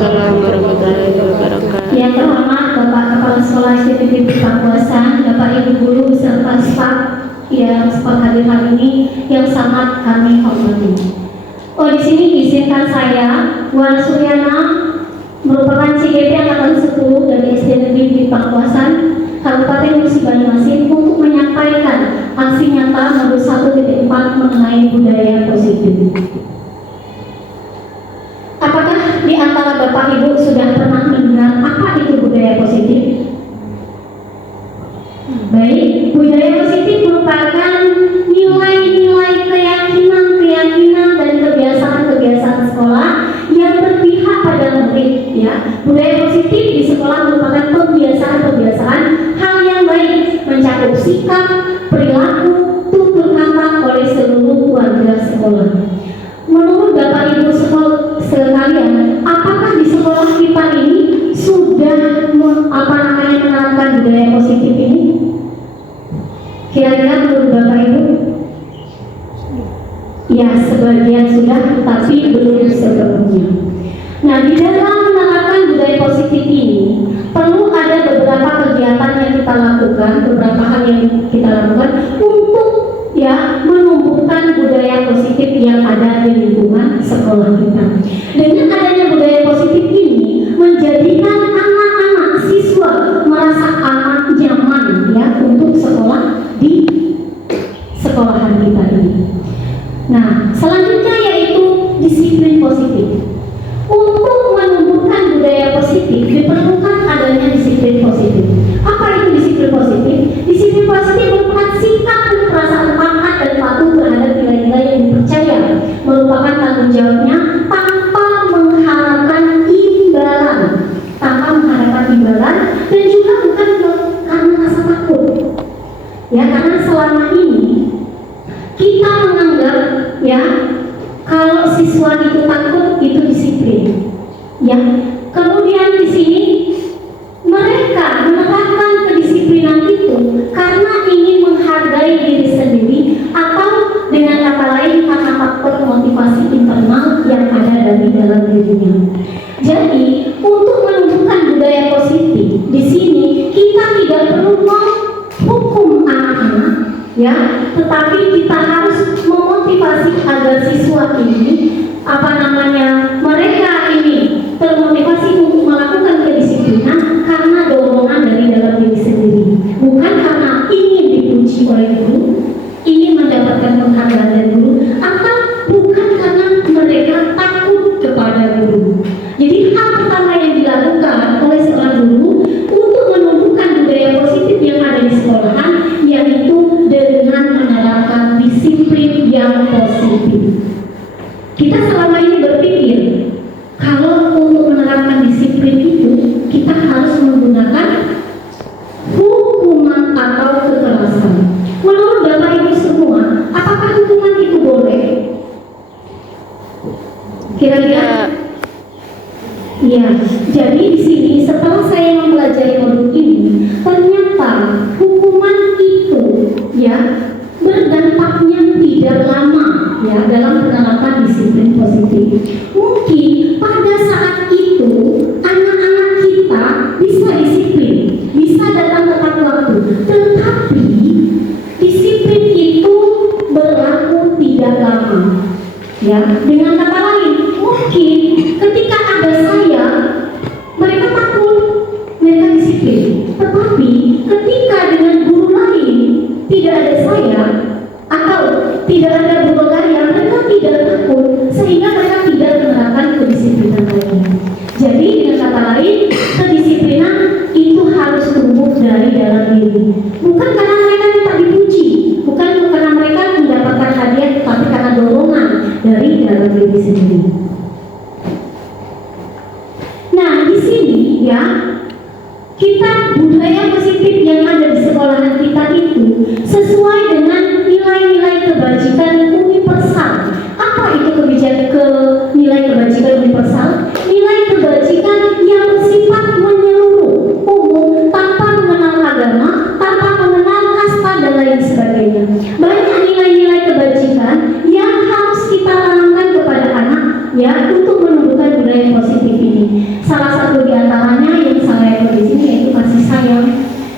Waalaikumsalam warahmatullahi wabarakatuh. Yang terhormat Bapak Kepala Sekolah SDPB Pakuasan, Bapak Ibu Guru serta staf yang hadir hari ini yang sangat kami hormati. Di sini izinkan saya, Wan Suryana, merupakan CGP Angkatan 10 dari SDPB Pakuasan, Kabupaten Musi Banyuasin, untuk menyampaikan aksi nyata nomor 1.4 mengenai budaya positif. Apakah di antara Bapak Ibu sudah pernah mendengar apa itu budaya positif? Baik, budaya positif merupakan nilai-nilai keyakinan dan kebiasaan-kebiasaan sekolah yang berpihak pada murid. Ya, budaya positif di sekolah merupakan kebiasaan-kebiasaan hal yang baik, mencakup sikap, perilaku, tutur kata oleh seluruh warga sekolah. Menurut Bapak Ibu sekalian, apakah di sekolah kita ini sudah menerapkan budaya positif ini? Kira-kira menurut Bapak Ibu? Ya, sebagian sudah, tapi belum sepenuhnya. Nah, di dalam menerapkan budaya positif ini perlu ada beberapa kegiatan yang kita lakukan, beberapa hal yang kita lakukan untuk menumbuhkan budaya positif yang ada di lingkungan sekolah kita. Dengan adanya budaya positif ini menjadikan anak-anak siswa merasa aman, nyaman untuk sekolah di sekolahan kita ini. Nah, selanjutnya yaitu disiplin positif. Untuk menumbuhkan budaya positif diperlukan adanya disiplin positif. Apa itu disiplin positif? Disiplin positif merupakan sikap dan perasaan taat dan patuh terhadap nilai-nilai yang dipercaya, merupakan tanggung jawabnya tanpa mengharapkan imbalan, dan juga bukan karena rasa takut. Ya, karena selama ini kita menganggap kalau siswa itu takut itu disiplin. Ya, kemudian di sini mereka menerapkan kedisiplinan itu karena ingin menghargai diri sendiri, atau dengan kata lain karena faktor motivasi internal yang ada dari dalam dirinya. Jadi untuk menumbuhkan budaya positif di sini kita tidak perlu menghukum anak-anak, tetapi kita harus memotivasi agar siswa ini mereka ini termotivasi untuk melakukan kedisiplinan karena dorongan dari dalam diri sendiri, bukan karena ingin dipuji oleh guru, ingin mendapatkan penghargaan dari guru, atau bukan karena mereka takut kepada guru. Jadi hal pertama yang dilakukan oleh seorang guru untuk menumbuhkan budaya positif yang ada di sekolahan yaitu dengan menerapkan disiplin yang positif. Kita selama ini berpikir kalau untuk menerapkan disiplin itu kita harus menggunakan hukuman atau kekerasan. Menurut Bapak Ibu semua, apakah hukuman itu boleh? Kira-kira? Ya, jadi di sini setelah saya mempelajari modul ini, ternyata hukuman itu berdampaknya tidak lama dalam penerapan disiplin positif. Mungkin pada saat itu anak-anak kita bisa disiplin, bisa datang tepat waktu, tetapi disiplin itu berlaku tidak lama. Dengan kata lain, mungkin ketika ada saya, mereka takut, mereka disiplin. Tetapi ketika dengan guru lain tidak ada saya, atau tidak ada guru lain, mereka tidak takut, sehingga mereka tidak menerapkan kedisiplinan lagi. Jadi dengan kata lain, kedisiplinan itu harus tumbuh dari dalam diri, bukan karena mereka minta dipuji, bukan karena mereka mendapatkan hadiah, tapi karena dorongan dari dalam diri sendiri. Nah, di sini kita budaya positif yang ada di sekolahan kita itu sesuai dengan nilai-nilai kebajikan universal. Apa itu nilai kebajikan universal? Nilai kebajikan yang bersifat menyeluruh, umum, tanpa mengenal agama, tanpa mengenal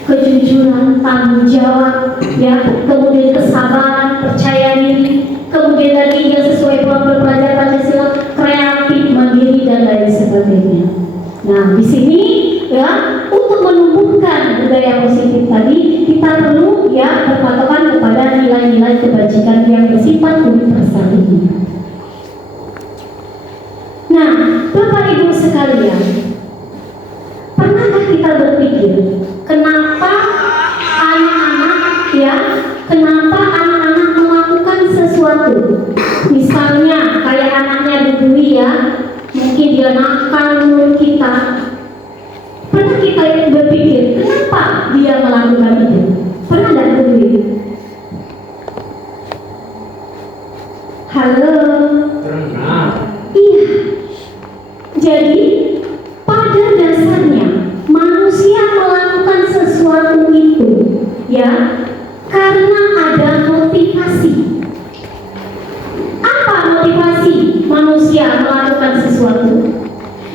kejujuran, tanggung jawab, ya, kemudian kesabaran, percaya diri, kemudian lagi yang sesuai program belajar Pancasila, kreatif, mandiri dan lain sebagainya. Nah, di sini ya untuk menumbuhkan budaya positif tadi kita perlu ya berpatokan kepada nilai-nilai kebajikan yang bersifat universal ini. Nah, Bapak Ibu sekalian, pernahkah kita berpikir kenapa anak-anak melakukan sesuatu? Misalnya kayak anaknya Bu Dwi ya, mungkin dia nakal menurut kita. Pernah kita berpikir kenapa dia melakukan itu? Pernah nggak Bu Dwi? Halo. Pernah. Iya. Jadi pada dasarnya manusia melakukan sesuatu itu ya karena ada motivasi. Apa motivasi manusia melakukan sesuatu?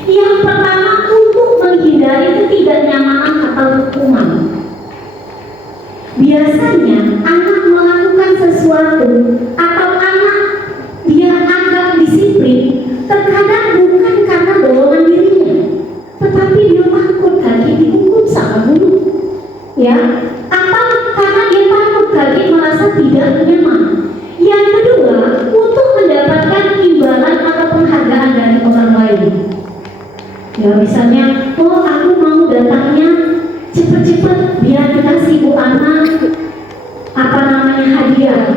Yang pertama untuk menghindari ketidaknyamanan atau hukuman. Biasanya anak melakukan sesuatu atau anak dia anggap disiplin terkadang bukan karena dorongan dirinya, tetapi dia takut kaki dihukum sama guru, ya, atau karena dia takut kaki merasa tidak nyaman. Yang kedua, untuk mendapatkan imbalan atau penghargaan dari orang lain. Ya, misalnya, oh aku mau datangnya cepet-cepet biar dikasih Bu Ana hadiah.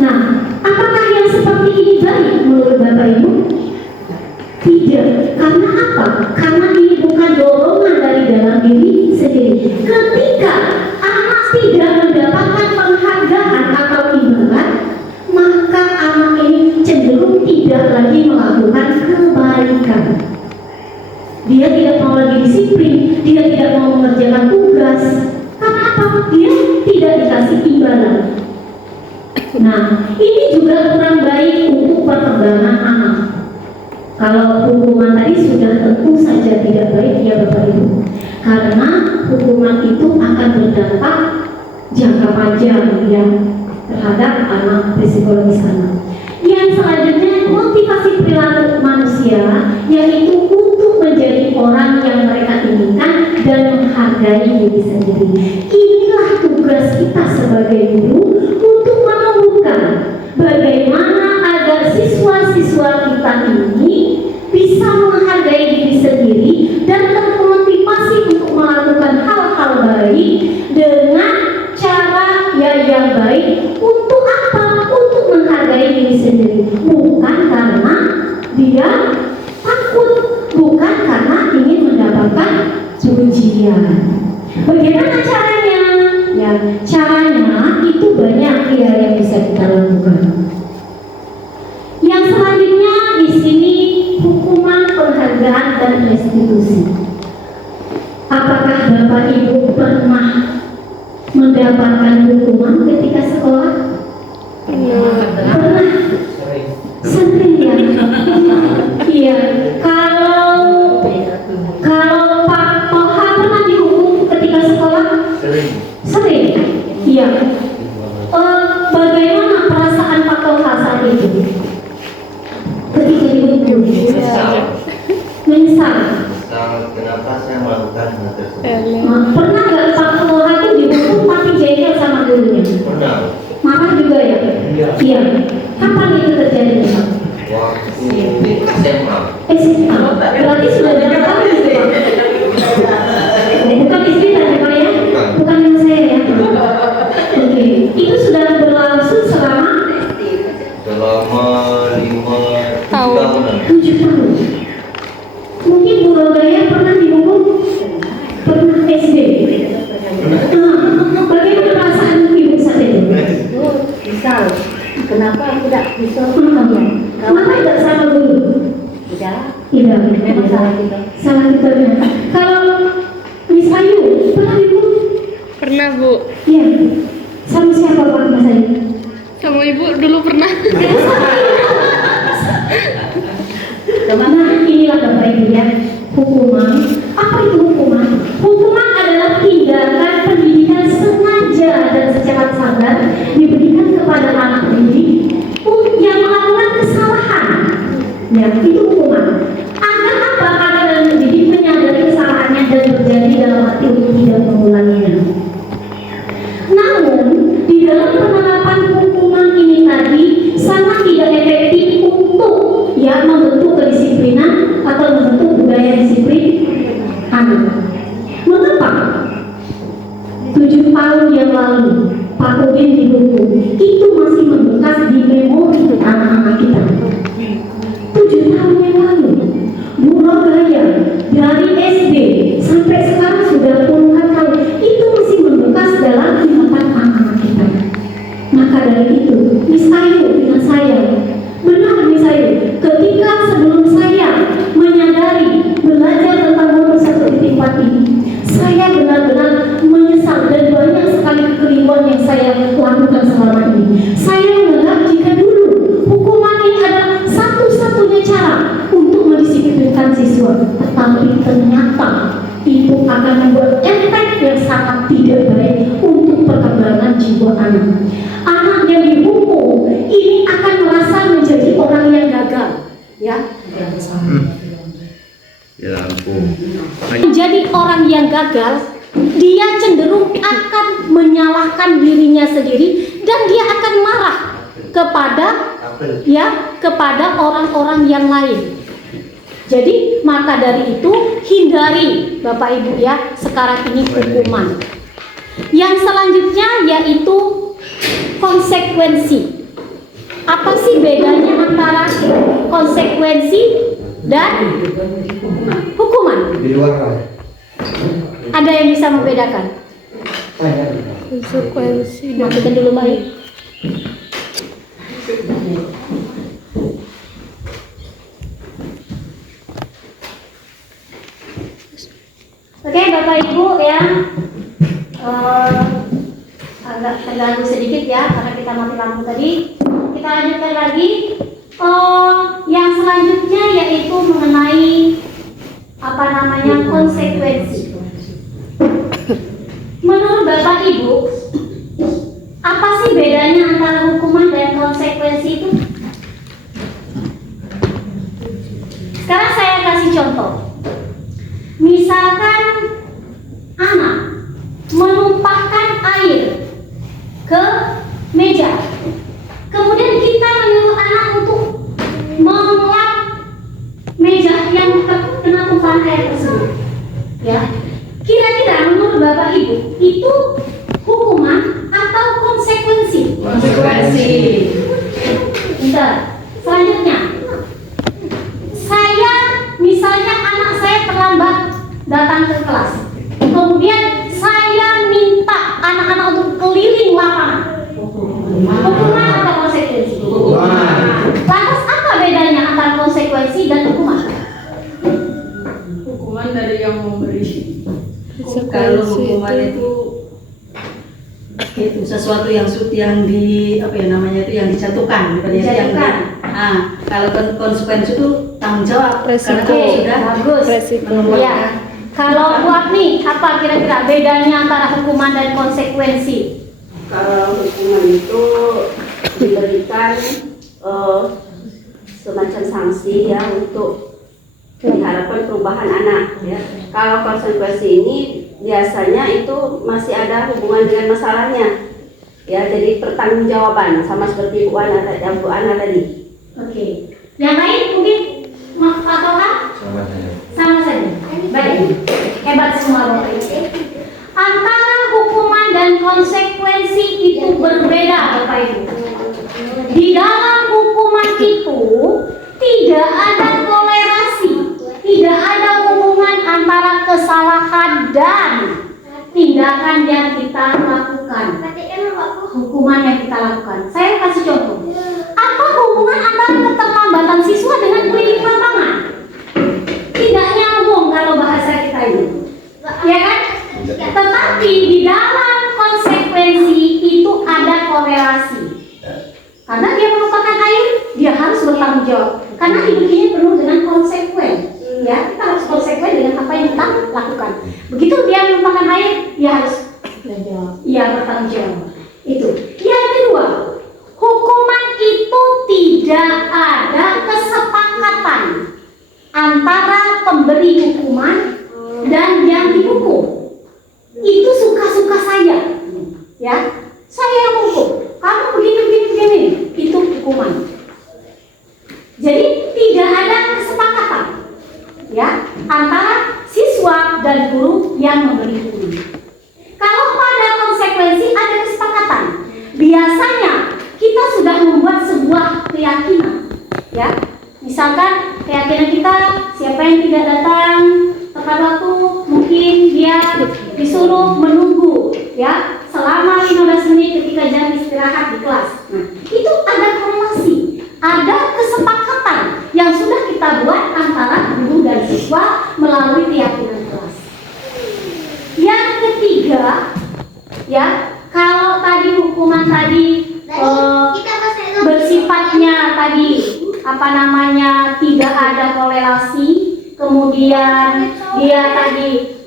Nah, apakah yang seperti ini baik menurut Bapak Ibu? Tidak. Karena apa? Karena ini bukan dorongan dari dalam diri sendiri. Ketika anak tidak mendapatkan penghargaan atau imbalan, maka anak ini cenderung tidak lagi melakukan kebaikan. Dia tidak mau lagi disiplin, dia tidak mau mengerjakan tugas. Karena apa? Dia tidak dikasih imbalan. Nah, ini juga kurang baik untuk perkembangan anak. Kalau hukuman tadi sudah tentu saja tidak baik ya Bapak Ibu, karena hukuman itu akan berdampak jangka panjang ya terhadap anak psikologis anak. Yang selanjutnya motivasi perilaku manusia, yaitu untuk menjadi orang yang mereka inginkan dan menghargai diri sendiri. Inilah tugas kita sebagai guru untuk menumbuhkan bagaimana agar siswa-siswa kita ini bisa menghargai diri sendiri dan termotivasi untuk melakukan hal-hal baik dengan cara yang baik. Untuk apa? Untuk menghargai diri sendiri, bukan karena dia takut, bukan karena ingin mendapatkan pujian. Bagaimana caranya? Ya, caranya itu banyak ya yang bisa kita lakukan. Yang selanjutnya di sini hukuman, penghargaan dan restitusi. Apakah Bapak Ibu pernah mendapatkan hukuman ketika sekolah? Pernah. Sering ya. Iya. Kalau Pak Toha pernah dihukum ketika sekolah? Sering. Iya. Bagaimana perasaan Pak Toha saat itu? Ketika dihukum? Menyesal. Kenapa saya melakukan hal tersebut? Pernah nggak Pak Toha itu dihukum tapi jengkel sama gurunya? Pernah. Marah juga ya? Iya. Kapan itu terjadi Pak? Waktu SMA. SMA. Berarti sudah berapa tahun itu Pak? Bukan istri tadi Pak ya? Bukan yang saya ya? Oke. Itu sudah berlangsung selama 5 tahunan. 7 tahun. Mungkin Bu Rodaya pernah dihukum? Pernah SD? Bagaimana perasaan ibu saat itu? Misal, kenapa tidak bisa Kenapa tidak sama guru? tidak? Tidak. Memang salah kita. Salah kita benar. Kalau Miss Ayu pernah dihukum? Pernah Bu, Iya. Sama siapa Pak Mas Ayu? sama Ibu dulu pernah. Nah, inilah Bapak Ibu ya, hukuman. Apa itu hukuman? Hukuman adalah tindakan tahun yang lalu Pak Udin dihukum, itu masih membekas di memori anak-anak kita. 7 tahun yang lalu Bu Rodaya dari SD sampai sekarang sudah puluhan tahun, itu masih membekas dalam ingatan anak-anak kita. Maka dari itu Miss Ayu dengan saya, benar Miss Ayu, ketika sebelum saya menyadari belajar tentang modul 1.4 ini, saya benar-benar menyesal dan banyak sekali kekeliruan yang saya lakukan selama ini. Saya menganggap jika dulu hukuman ini adalah satu-satunya cara untuk mendisiplinkan siswa, tetapi ternyata itu akan membuat efek yang sangat tidak baik untuk perkembangan jiwa anak. Anak yang dihukum ini akan merasa menjadi orang yang gagal, ya. Ya ampun. Menjadi orang yang gagal, dia cenderung akan menyalahkan dirinya sendiri dan dia akan marah kepada orang-orang yang lain. Jadi maka dari itu hindari Bapak Ibu ya sekarang ini hukuman. Yang selanjutnya yaitu konsekuensi. Apa sih bedanya antara konsekuensi dan hukuman? Di luar. Ada yang bisa membedakan? Konsekuensi dan Kita dulu baik. Oke Bapak Ibu ya, agak terganggu sedikit ya karena kita mati lampu tadi. Kita lanjutkan lagi. Yang selanjutnya yaitu mengenai konsekuensi. Menurut Bapak Ibu, apa sih bedanya antara hukuman dan konsekuensi itu? Sekarang saya kasih contoh. Misalkan anak menumpahkan air ke meja, kemudian kita menyuruh anak untuk mengelap meja yang terkena tumpahan air tersebut. Ya, kira-kira menurut Bapak Ibu itu hukuman atau konsekuensi? Konsekuensi. Bentar. Selanjutnya, misalnya anak saya terlambat datang ke kelas, kemudian saya minta anak-anak untuk keliling lapangan. Hukuman atau konsekuensi? Lantas apa bedanya antara konsekuensi dan hukuman? Hukuman dari yang memberi. Kalau hukuman itu sesuatu yang yang dijatuhkan, Dijatuhkan. Kalau konsekuensi itu tanggung jawab Resiko. karena sudah Bagus. Resiko. Ya. Kalau buat nih, apa kira-kira bedanya antara hukuman dan konsekuensi? Kalau hukuman itu diberikan semacam sanksi ya untuk diharapkan perubahan anak ya. Kalau konsekuensi ini biasanya itu masih ada hubungan dengan masalahnya ya, jadi pertanggungjawaban sama seperti Bu Ana tadi. Oke. Yang lain mungkin ataukah? Sama saja. Baik. Hebat semua Bapak Ibu. Antara hukuman dan konsekuensi itu berbeda Bapak Ibu. Di dalam hukuman itu tidak ada toleransi, tidak ada hubungan antara kesalahan dan tindakan yang kita lakukan. Hukuman yang kita lakukan. Saya kasih contoh. Apa hubungan antara keterlambatan siswa dengan keliling lapangan? Tidak nyambung kalau bahasa kita ini, ya kan? Tetapi di dalam konsekuensi itu ada korelasi. Karena dia melupakan air, dia harus bertanggung jawab. Karena hidup ini penuh dengan konsekuen. Ya, kita harus konsekuen dengan apa yang kita lakukan. Begitu dia melupakan air, dia harus bertanggung jawab. Itu. Yang kedua, hukuman itu tidak ada kesepakatan antara pemberi hukuman dan yang dihukum. Itu suka-suka saya, ya. Saya yang hukum, kamu begini. Itu hukuman. Jadi tidak ada kesepakatan, ya, antara siswa dan guru yang memberi hukuman. Kalau pada Misalkan keyakinan kita, siapa yang tidak datang tepat waktu, mungkin dia disuruh menunggu ya selama 15 menit ketika jam istirahat di kelas. Nah, itu ada korelasi, ada kesepakatan yang sudah kita buat antara guru dan siswa melalui keyakinan kelas. Yang ketiga, ya, kalau tadi hukuman tadi bersifatnya tadi tidak ada korelasi, kemudian dia tadi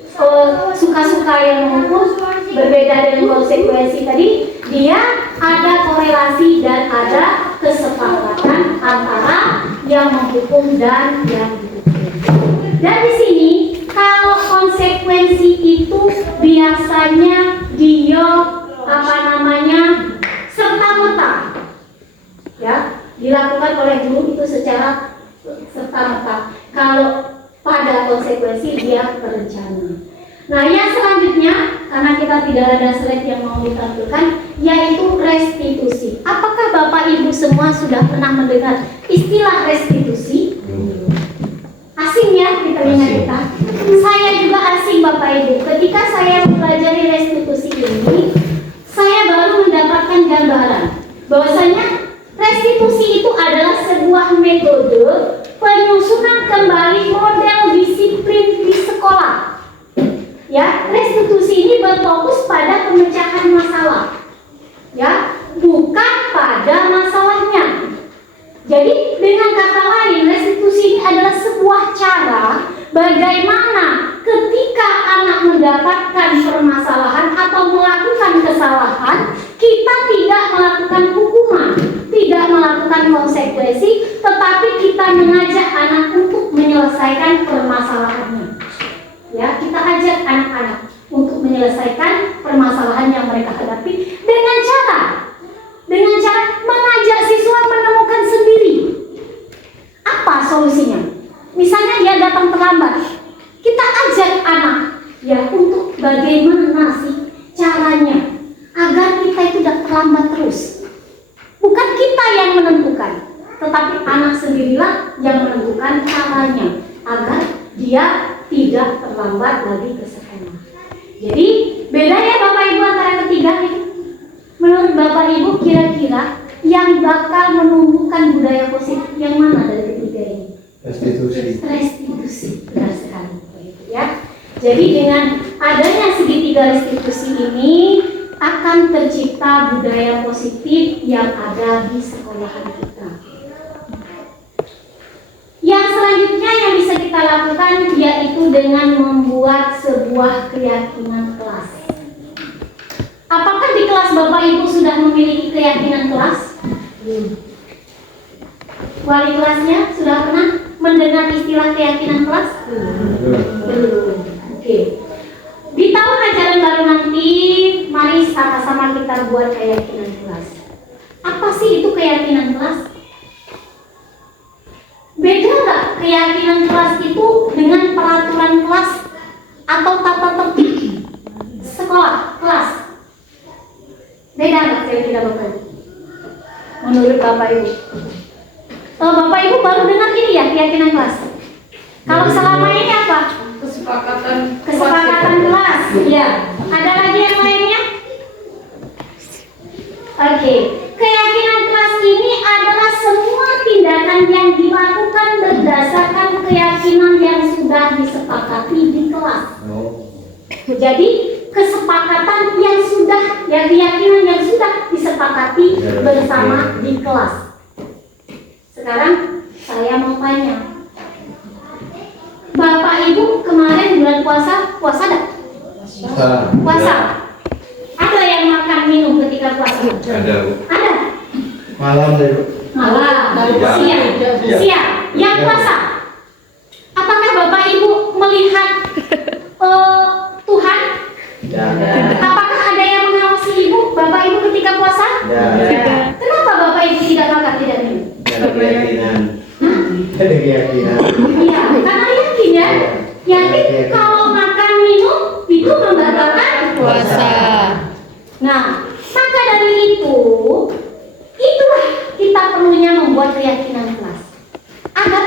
suka-suka yang menghukum berbeda dengan konsekuensi tadi, dia ada korelasi dan ada kesepakatan antara yang menghukum dan yang dihukum. Dan di sini kalau konsekuensi itu biasanya dia serta-merta, ya, dilakukan oleh guru itu secara serta-merta. Kalau pada konsekuensi dia berencana. Nah, yang selanjutnya, karena kita tidak ada slide yang mau ditampilkan, yaitu restitusi. Apakah Bapak Ibu semua sudah pernah mendengar istilah restitusi? Asing ya di telinga kita. Saya juga asing Bapak Ibu. Ketika saya mempelajari restitusi ini, saya baru mendapatkan gambaran bahwasanya restitusi itu adalah sebuah metode penyusunan kembali model disiplin di sekolah. Ya, restitusi ini berfokus pada pemecahan masalah. Ya, bukan pada masalahnya. Jadi dengan kata lain, restitusi ini adalah sebuah cara bagaimana ketika anak mendapatkan permasalahan atau melakukan kesalahan, kita tidak melakukan hukuman, tidak melakukan konsekuensi, tetapi kita mengajak anak untuk menyelesaikan permasalahannya. Ya, kita ajak anak-anak untuk menyelesaikan permasalahan yang mereka hadapi dengan cara mengajak siswa menemukan sendiri apa solusinya. Misalnya dia datang terlambat, kita ajak anak ya untuk bagaimana sih caranya agar kita itu tidak terlambat terus. Bukan kita yang menentukan, tetapi anak sendirilah yang menentukan caranya agar dia tidak terlambat lagi ke sekolah. Jadi beda ya Bapak Ibu antara ketiga itu. Menurut Bapak Ibu kira-kira yang bakal menumbuhkan budaya positif yang mana dari ketiga ini? Restitusi, benar sekali ya. Jadi dengan adanya segitiga restitusi ini akan tercipta budaya positif yang ada di sekolahan kita. Yang selanjutnya yang bisa kita lakukan yaitu dengan membuat sebuah keyakinan kelas. Apakah di kelas Bapak Ibu sudah memiliki keyakinan kelas? Wali kelasnya sudah pernah mendengar istilah keyakinan kelas? Belum. Oke. Di tahun ajaran baru nanti, mari sama-sama kita buat keyakinan kelas. Apa sih itu keyakinan kelas? Beda nggak keyakinan kelas itu dengan peraturan kelas atau tata tertib sekolah kelas? Beda nggak kira-kira Bapak Ibu? Menurut Bapak Ibu? Bapak Ibu baru dengar ini ya keyakinan kelas. Kalau selama ini apa? Kesepakatan kelas. Ya. Ada lagi yang lainnya? Oke. Keyakinan kelas ini adalah semua tindakan yang dilakukan berdasarkan keyakinan yang sudah disepakati di kelas. Jadi kesepakatan yang sudah, keyakinan yang sudah disepakati bersama di kelas. Sekarang saya mau tanya, Bapak Ibu kemarin bulan puasa enggak? Puasa. Ada yang makan minum ketika puasa? Ada. Malam deh. Siang. Yang puasa. Apakah Bapak Ibu melihat Tuhan? Apakah ada yang mengawasi Ibu, Bapak Ibu ketika puasa? Kenapa Bapak Ibu tidak makan, tidak minum? Ada keyakinan. Iya, karena yakin ya. Yakin kalau makan minum itu membatalkan Puasa. Nah, maka dari itulah kita perlunya membuat keyakinan kelas. Agar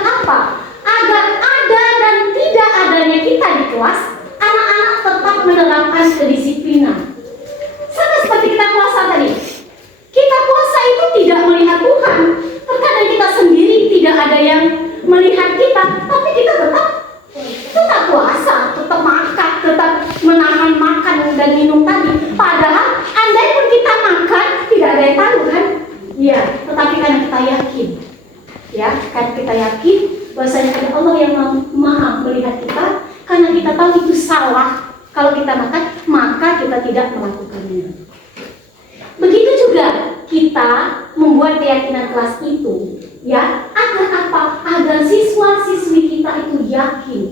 Begitu juga kita membuat keyakinan kelas itu, ya, agar apa? Agar siswa-siswi kita itu yakin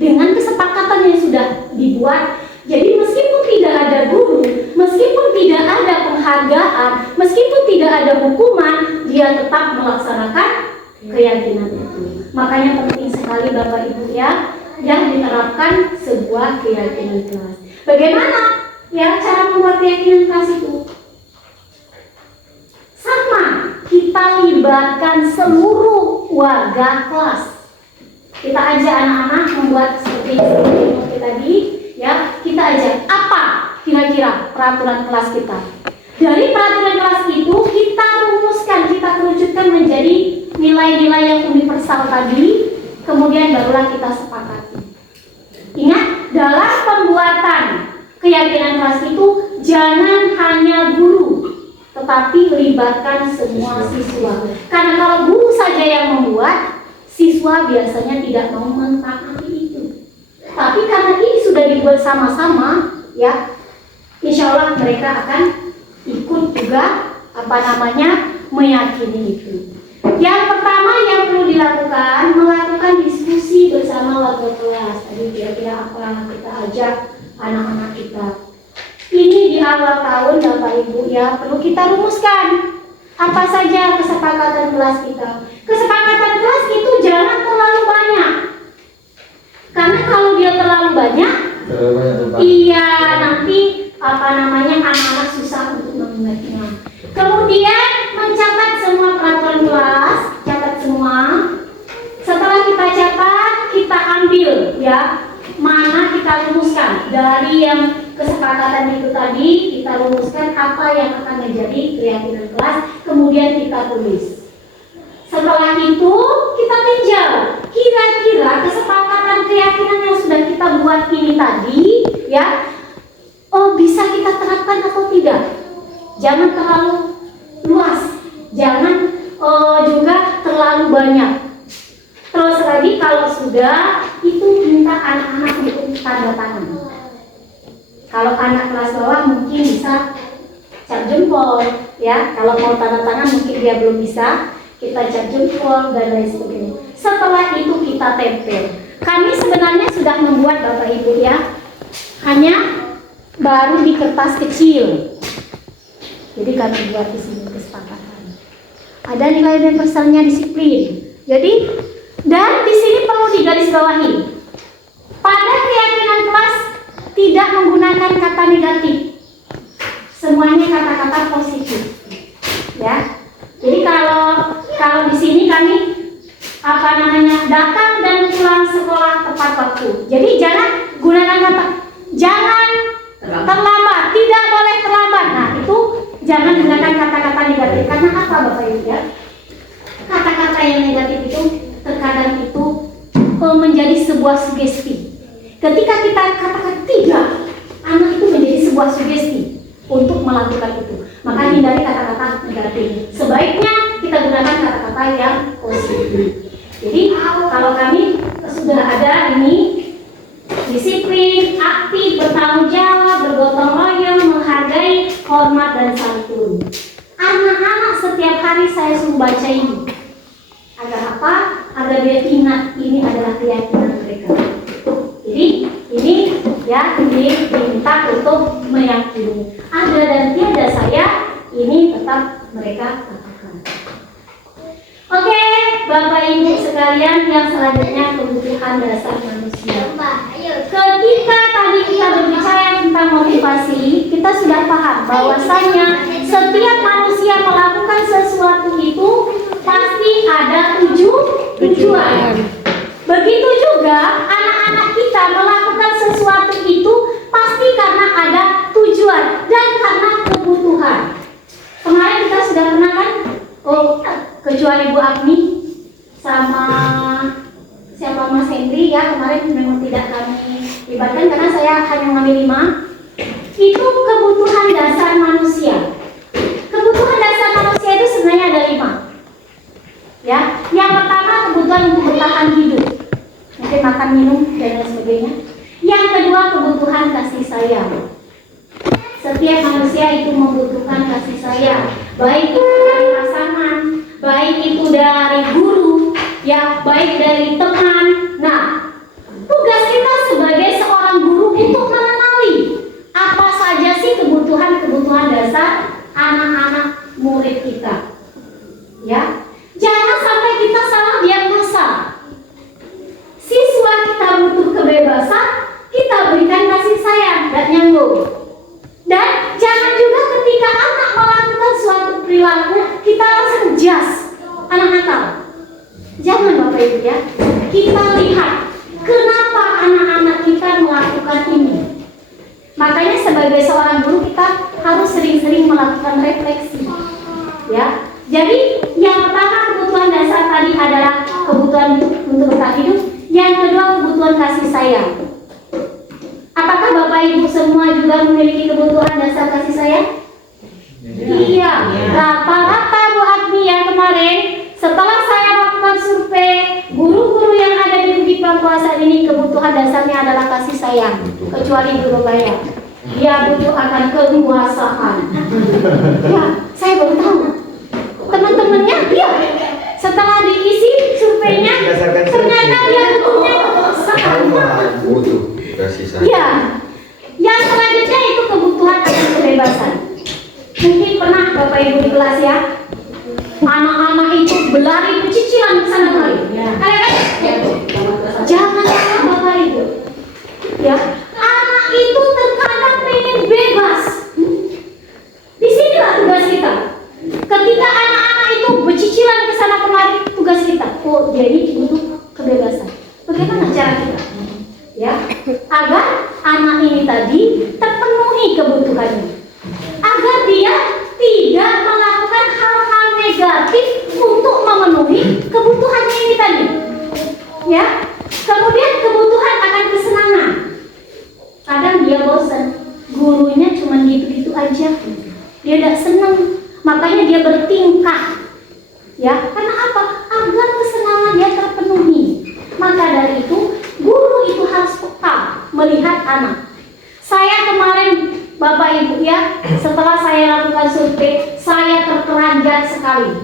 dengan kesepakatan yang sudah dibuat. Jadi meskipun tidak ada guru, meskipun tidak ada penghargaan, meskipun tidak ada hukuman, dia tetap melaksanakan keyakinan itu. Makanya penting sekali Bapak Ibu ya, yang diterapkan sebuah keyakinan kelas. Bagaimana ya cara membuat keyakinan kelas itu? Sama, kita libatkan seluruh warga kelas. Kita ajak anak-anak membuat seperti tadi, ya. Kita ajak apa kira-kira peraturan kelas kita. Dari peraturan kelas itu kita rumuskan, kita kerucutkan menjadi nilai-nilai yang universal tadi, kemudian barulah kita sepakati. Ingat, dalam pembuatan keyakinan kelas itu jangan hanya guru, tetapi libatkan semua siswa. Karena kalau guru saja yang membuat, siswa biasanya tidak mau mentaati itu. Tapi karena ini sudah dibuat sama-sama, ya, insya Allah mereka akan ikut juga meyakini itu. Yang pertama yang perlu dilakukan, melakukan diskusi bersama warga kelas. Tadi kira-kira apa yang kita ajak anak-anak kita. Ini di awal tahun Bapak Ibu ya, perlu kita rumuskan apa saja kesepakatan kelas kita. Kesepakatan kelas itu jangan terlalu banyak. Karena kalau dia terlalu banyak, iya nanti anak-anak susah untuk mengingatnya. Kemudian mencatat semua peraturan kelas, catat semua. Setelah kita catat, kita ambil ya, mana kita rumuskan dari yang kesepakatan itu tadi, kita rumuskan apa yang akan menjadi keyakinan kelas, kemudian kita tulis. Setelah itu kita tinjau, kira-kira kesepakatan keyakinan yang sudah kita buat ini tadi, ya, bisa kita terapkan atau tidak. Jangan terlalu luas, jangan juga terlalu banyak. Terus lagi kalau sudah, itu minta anak-anak untuk tanda tangan. Kalau anak kelas bawah mungkin bisa cap jempol, ya. Kalau mau tanda tangan mungkin dia belum bisa, kita cap jempol dan lain sebagainya. Setelah itu kita tempel. Kami sebenarnya sudah membuat Bapak Ibu ya, hanya baru di kertas kecil. Jadi kami buat di sini kesepakatan. Ada nilai universalnya disiplin. Jadi dan di sini perlu digarisbawahi. Pada keyakinan kelas tidak menggunakan kata negatif. Semuanya kata-kata positif. Ya. Jadi kalau di sini kami datang dan pulang sekolah tepat waktu. Jadi jangan gunakan kata jangan terlambat, tidak boleh terlambat. Nah, itu jangan gunakan kata-kata negatif. Karena apa Bapak Ibu ya? Kata-kata yang negatif itu terkadang itu menjadi sebuah sugesti. Ketika kita katakan tidak, anak itu menjadi sebuah sugesti untuk melakukan itu. Maka hindari kata-kata negatif. Sebaiknya kita gunakan kata-kata yang positif. Jadi kalau kami sudah ada ini disiplin, aktif, bertanggung jawab, bergotong royong, menghargai, hormat dan santun. Anak-anak setiap hari saya suruh baca ini. Agar apa? Agar dia ingat ini adalah keyakinan mereka. Jadi ini ya diminta untuk meyakini. Ada dan tiada saya, ini tetap mereka katakan. Oke, Bapak Ibu sekalian, yang selanjutnya kebutuhan dasar manusia. Ketika tadi kita berbicara tentang motivasi, kita sudah paham bahwasanya setiap manusia melakukan sesuatu itu pasti ada tujuan. Begitu juga anak-anak kita melakukan sesuatu itu pasti karena ada tujuan dan karena kebutuhan. Kemarin kita sudah pernah kan? Kecuali Bu Agni sama siapa Mas Hendri ya, kemarin memang tidak kami libatkan karena saya hanya mengambil 5. Itu kebutuhan dasar manusia. Kebutuhan dasar manusia itu sebenarnya ada 5. Ya, yang pertama kebutuhan untuk bertahan hidup, mungkin makan, minum dan lain sebagainya. Yang kedua kebutuhan kasih sayang. Setiap manusia itu membutuhkan kasih sayang, baik itu dari pasangan, baik itu dari guru, ya, baik dari teman. Nah, tugas kita sebagai seorang guru untuk mengenali apa saja sih kebutuhan-kebutuhan dasar anak-anak murid kita. Ya, jangan sampai kita salah diagnosa. Siswa kita butuh kebebasan, kita berikan kasih sayang dan nyambung. Dan jangan juga ketika anak melakukan suatu perilaku kita langsung jas anak nakal. Jangan Bapak Ibu ya. Kita lihat kenapa anak-anak kita melakukan ini. Makanya sebagai seorang guru kita harus sering-sering melakukan refleksi. Ya. Jadi yang pertama kebutuhan dasar tadi adalah kebutuhan untuk bertahan hidup. Yang kedua kebutuhan kasih sayang. Apakah Bapak Ibu semua juga memiliki kebutuhan dasar kasih sayang? Iya. Rata-rata Bu Agni ya kemarin setelah saya lakukan survei, guru-guru yang ada di Bukit Pamkuasa ini kebutuhan dasarnya adalah kasih sayang. Kecuali guru saya, dia butuh akan kekuasaan. Ya, saya baru tahu. Teman-temannya dia setelah diisi surveinya ternyata dia butuhnya kekuasaan. Butuh kasih sayang. Ya, yang selanjutnya itu kebutuhan akan kebebasan. Mungkin pernah Bapak Ibu di kelas ya, anak-anak itu berlari pecicilan ke sana kemari. Kan? Jangan salah Bapak Ibu. Ya, anak itu terkadang pengen bebas. Disinilah tugas kita. Ketika anak-anak itu bercicilan ke sana kemari, tugas kita, oh jadi butuh kebebasan. Bagaimana cara kita? Ya, agar anak ini tadi terpenuhi kebutuhannya, agar dia tidak melakukan hal-hal negatif untuk memenuhi kebutuhannya ini tadi. Ya, kemudian kebutuhan akan kesenangan. Kadang dia bosan, gurunya cuma gitu-gitu aja, dia tidak senang, makanya dia bertingkah. Ya, karena apa? Agar kesenangan dia terpenuhi. Maka dari itu guru itu harus peka melihat anak. Saya kemarin Bapak Ibu ya, setelah saya lakukan survei, saya terperanjat sekali.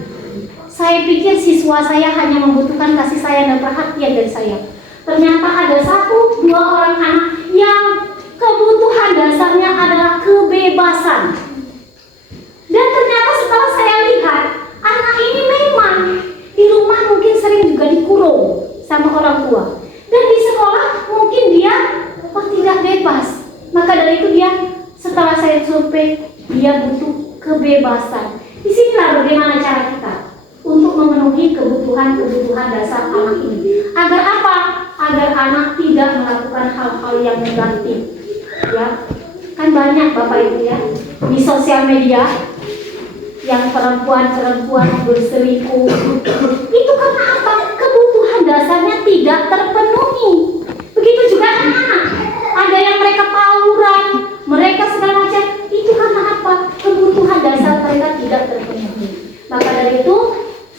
Saya pikir siswa saya hanya membutuhkan kasih sayang dan perhatian dari saya. Ternyata ada 1-2 orang anak yang kebutuhan dasarnya adalah kebebasan. Dan ternyata setelah saya lihat, anak ini memang di rumah mungkin sering juga dikurung sama orang tua. Dan di sekolah mungkin dia tidak bebas. Maka dari itu dia setelah saya survei, dia butuh kebebasan. Disinilah bagaimana cara kita untuk memenuhi kebutuhan-kebutuhan dasar anak ini. Agar apa? Agar anak tidak melakukan hal-hal yang negatif. Ya, kan banyak Bapak Ibu ya di sosial media yang perempuan-perempuan berselingkuh. Itu karena apa? Kebutuhan dasarnya tidak terpenuhi. Begitu juga anak-anak. Ada yang mereka tawuran, mereka segala macam. Itu karena apa? Kebutuhan dasar mereka tidak terpenuhi. Maka dari itu,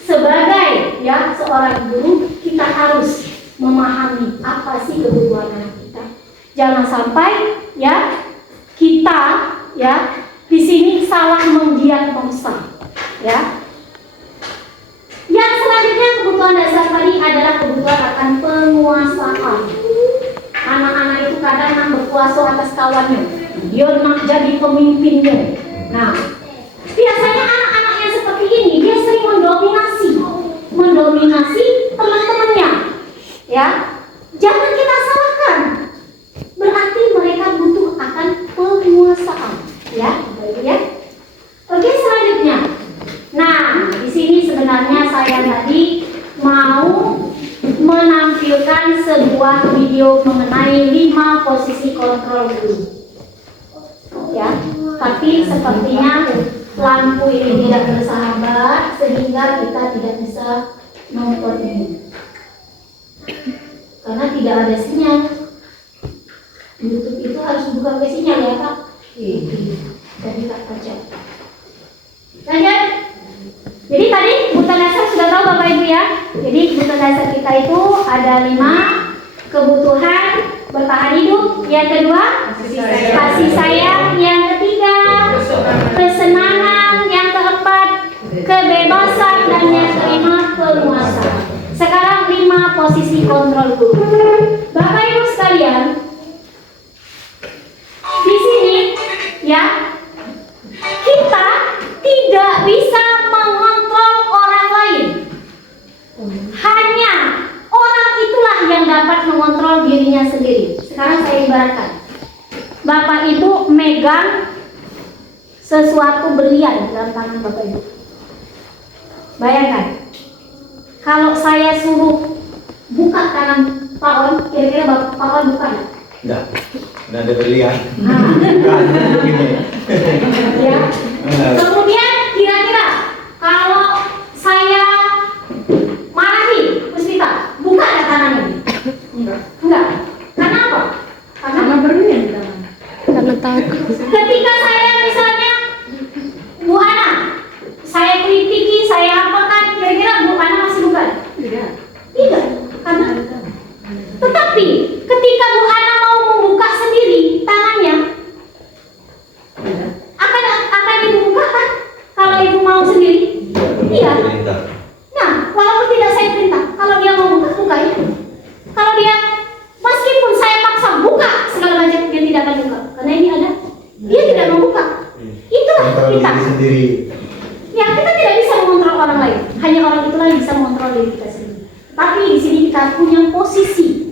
sebagai ya seorang guru, kita harus memahami apa sih kebutuhan anak kita. Jangan sampai ya kita ya di sini salah mendiagnosa. Ya. Yang selanjutnya kebutuhan dasar tadi adalah kebutuhan akan penguasaan. Anak-anak itu kadang nak berkuasa atas kawannya, dia nak jadi pemimpinnya. Nah, biasanya anak-anak yang seperti ini dia sering mendominasi teman-temannya. Ya, jangan kita salahkan. Berarti mereka butuh akan penguasaan. Ya, baik ya. Oke, selanjutnya. Nah, di sini sebenarnya saya tadi mau menampilkan sebuah video mengenai 5 posisi kontrol guru. Ya, tapi sepertinya lampu ini tidak bersahabat sehingga kita tidak bisa nonton ini. Karena tidak ada sinyal. YouTube itu harus buka ke sinyal ya Pak. Jadi tak baca. Lanjut. Jadi tadi kebutuhan dasar sudah tahu Bapak Ibu ya. Jadi kebutuhan dasar kita itu ada 5. Kebutuhan bertahan hidup. Yang kedua kasih sayang. Yang ketiga posisi kontrol guru. Bapak Ibu sekalian, di sini ya, kita tidak bisa mengontrol orang lain. Hanya orang itulah yang dapat mengontrol dirinya sendiri. Sekarang saya ibaratkan, Bapak Ibu megang sesuatu berlian dalam tangan Bapak Ibu. Bayangkan, kalau saya suruh buka tangan Pak On, kira-kira Pak On buka nggak? Enggak ada berlian. Ya. Kemudian kira-kira kalau saya marahi Puspita, buka nggak tangannya? Enggak. Karena apa? Karena berlian di tangan. Karena takut. Ketika saya misalnya Bu Ana, saya kritiki, saya apakan, kira-kira Bu Ana masih buka? Tidak. Tidak. Karena tetapi ketika Bu Ana mau membuka sendiri tangannya, akan Ibu buka kan? Kalau Ibu mau sendiri? Iya. Nah, walaupun tidak saya perintah, kalau dia mau buka, buka ya. Kalau dia, meskipun saya paksa buka segala macam, dia tidak akan buka. Karena ini ada, dia tidak mau buka. Itulah kita. Sendiri. Ya, kita tidak bisa mengontrol orang lain. Hanya orang itulah yang bisa mengontrol diri kita sendiri. Tapi di sini kita punya posisi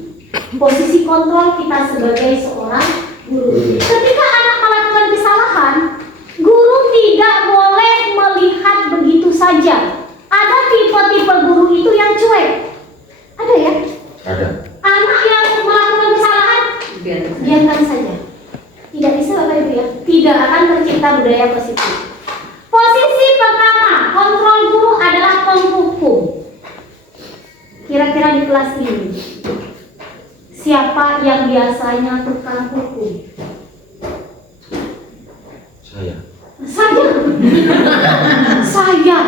kontrol kita sebagai seorang guru. Ketika anak melakukan kesalahan, guru tidak boleh melihat begitu saja. Ada tipe-tipe guru itu yang cuek. Ada ya? Ada. Anak yang melakukan kesalahan, biarkan saja. Tidak bisa Bapak Ibu ya. Tidak akan tercipta budaya positif. Posisi pertama, kontrol guru adalah penghukum. Kira-kira di kelas ini, siapa yang biasanya tukang hukum? Saya. Saya.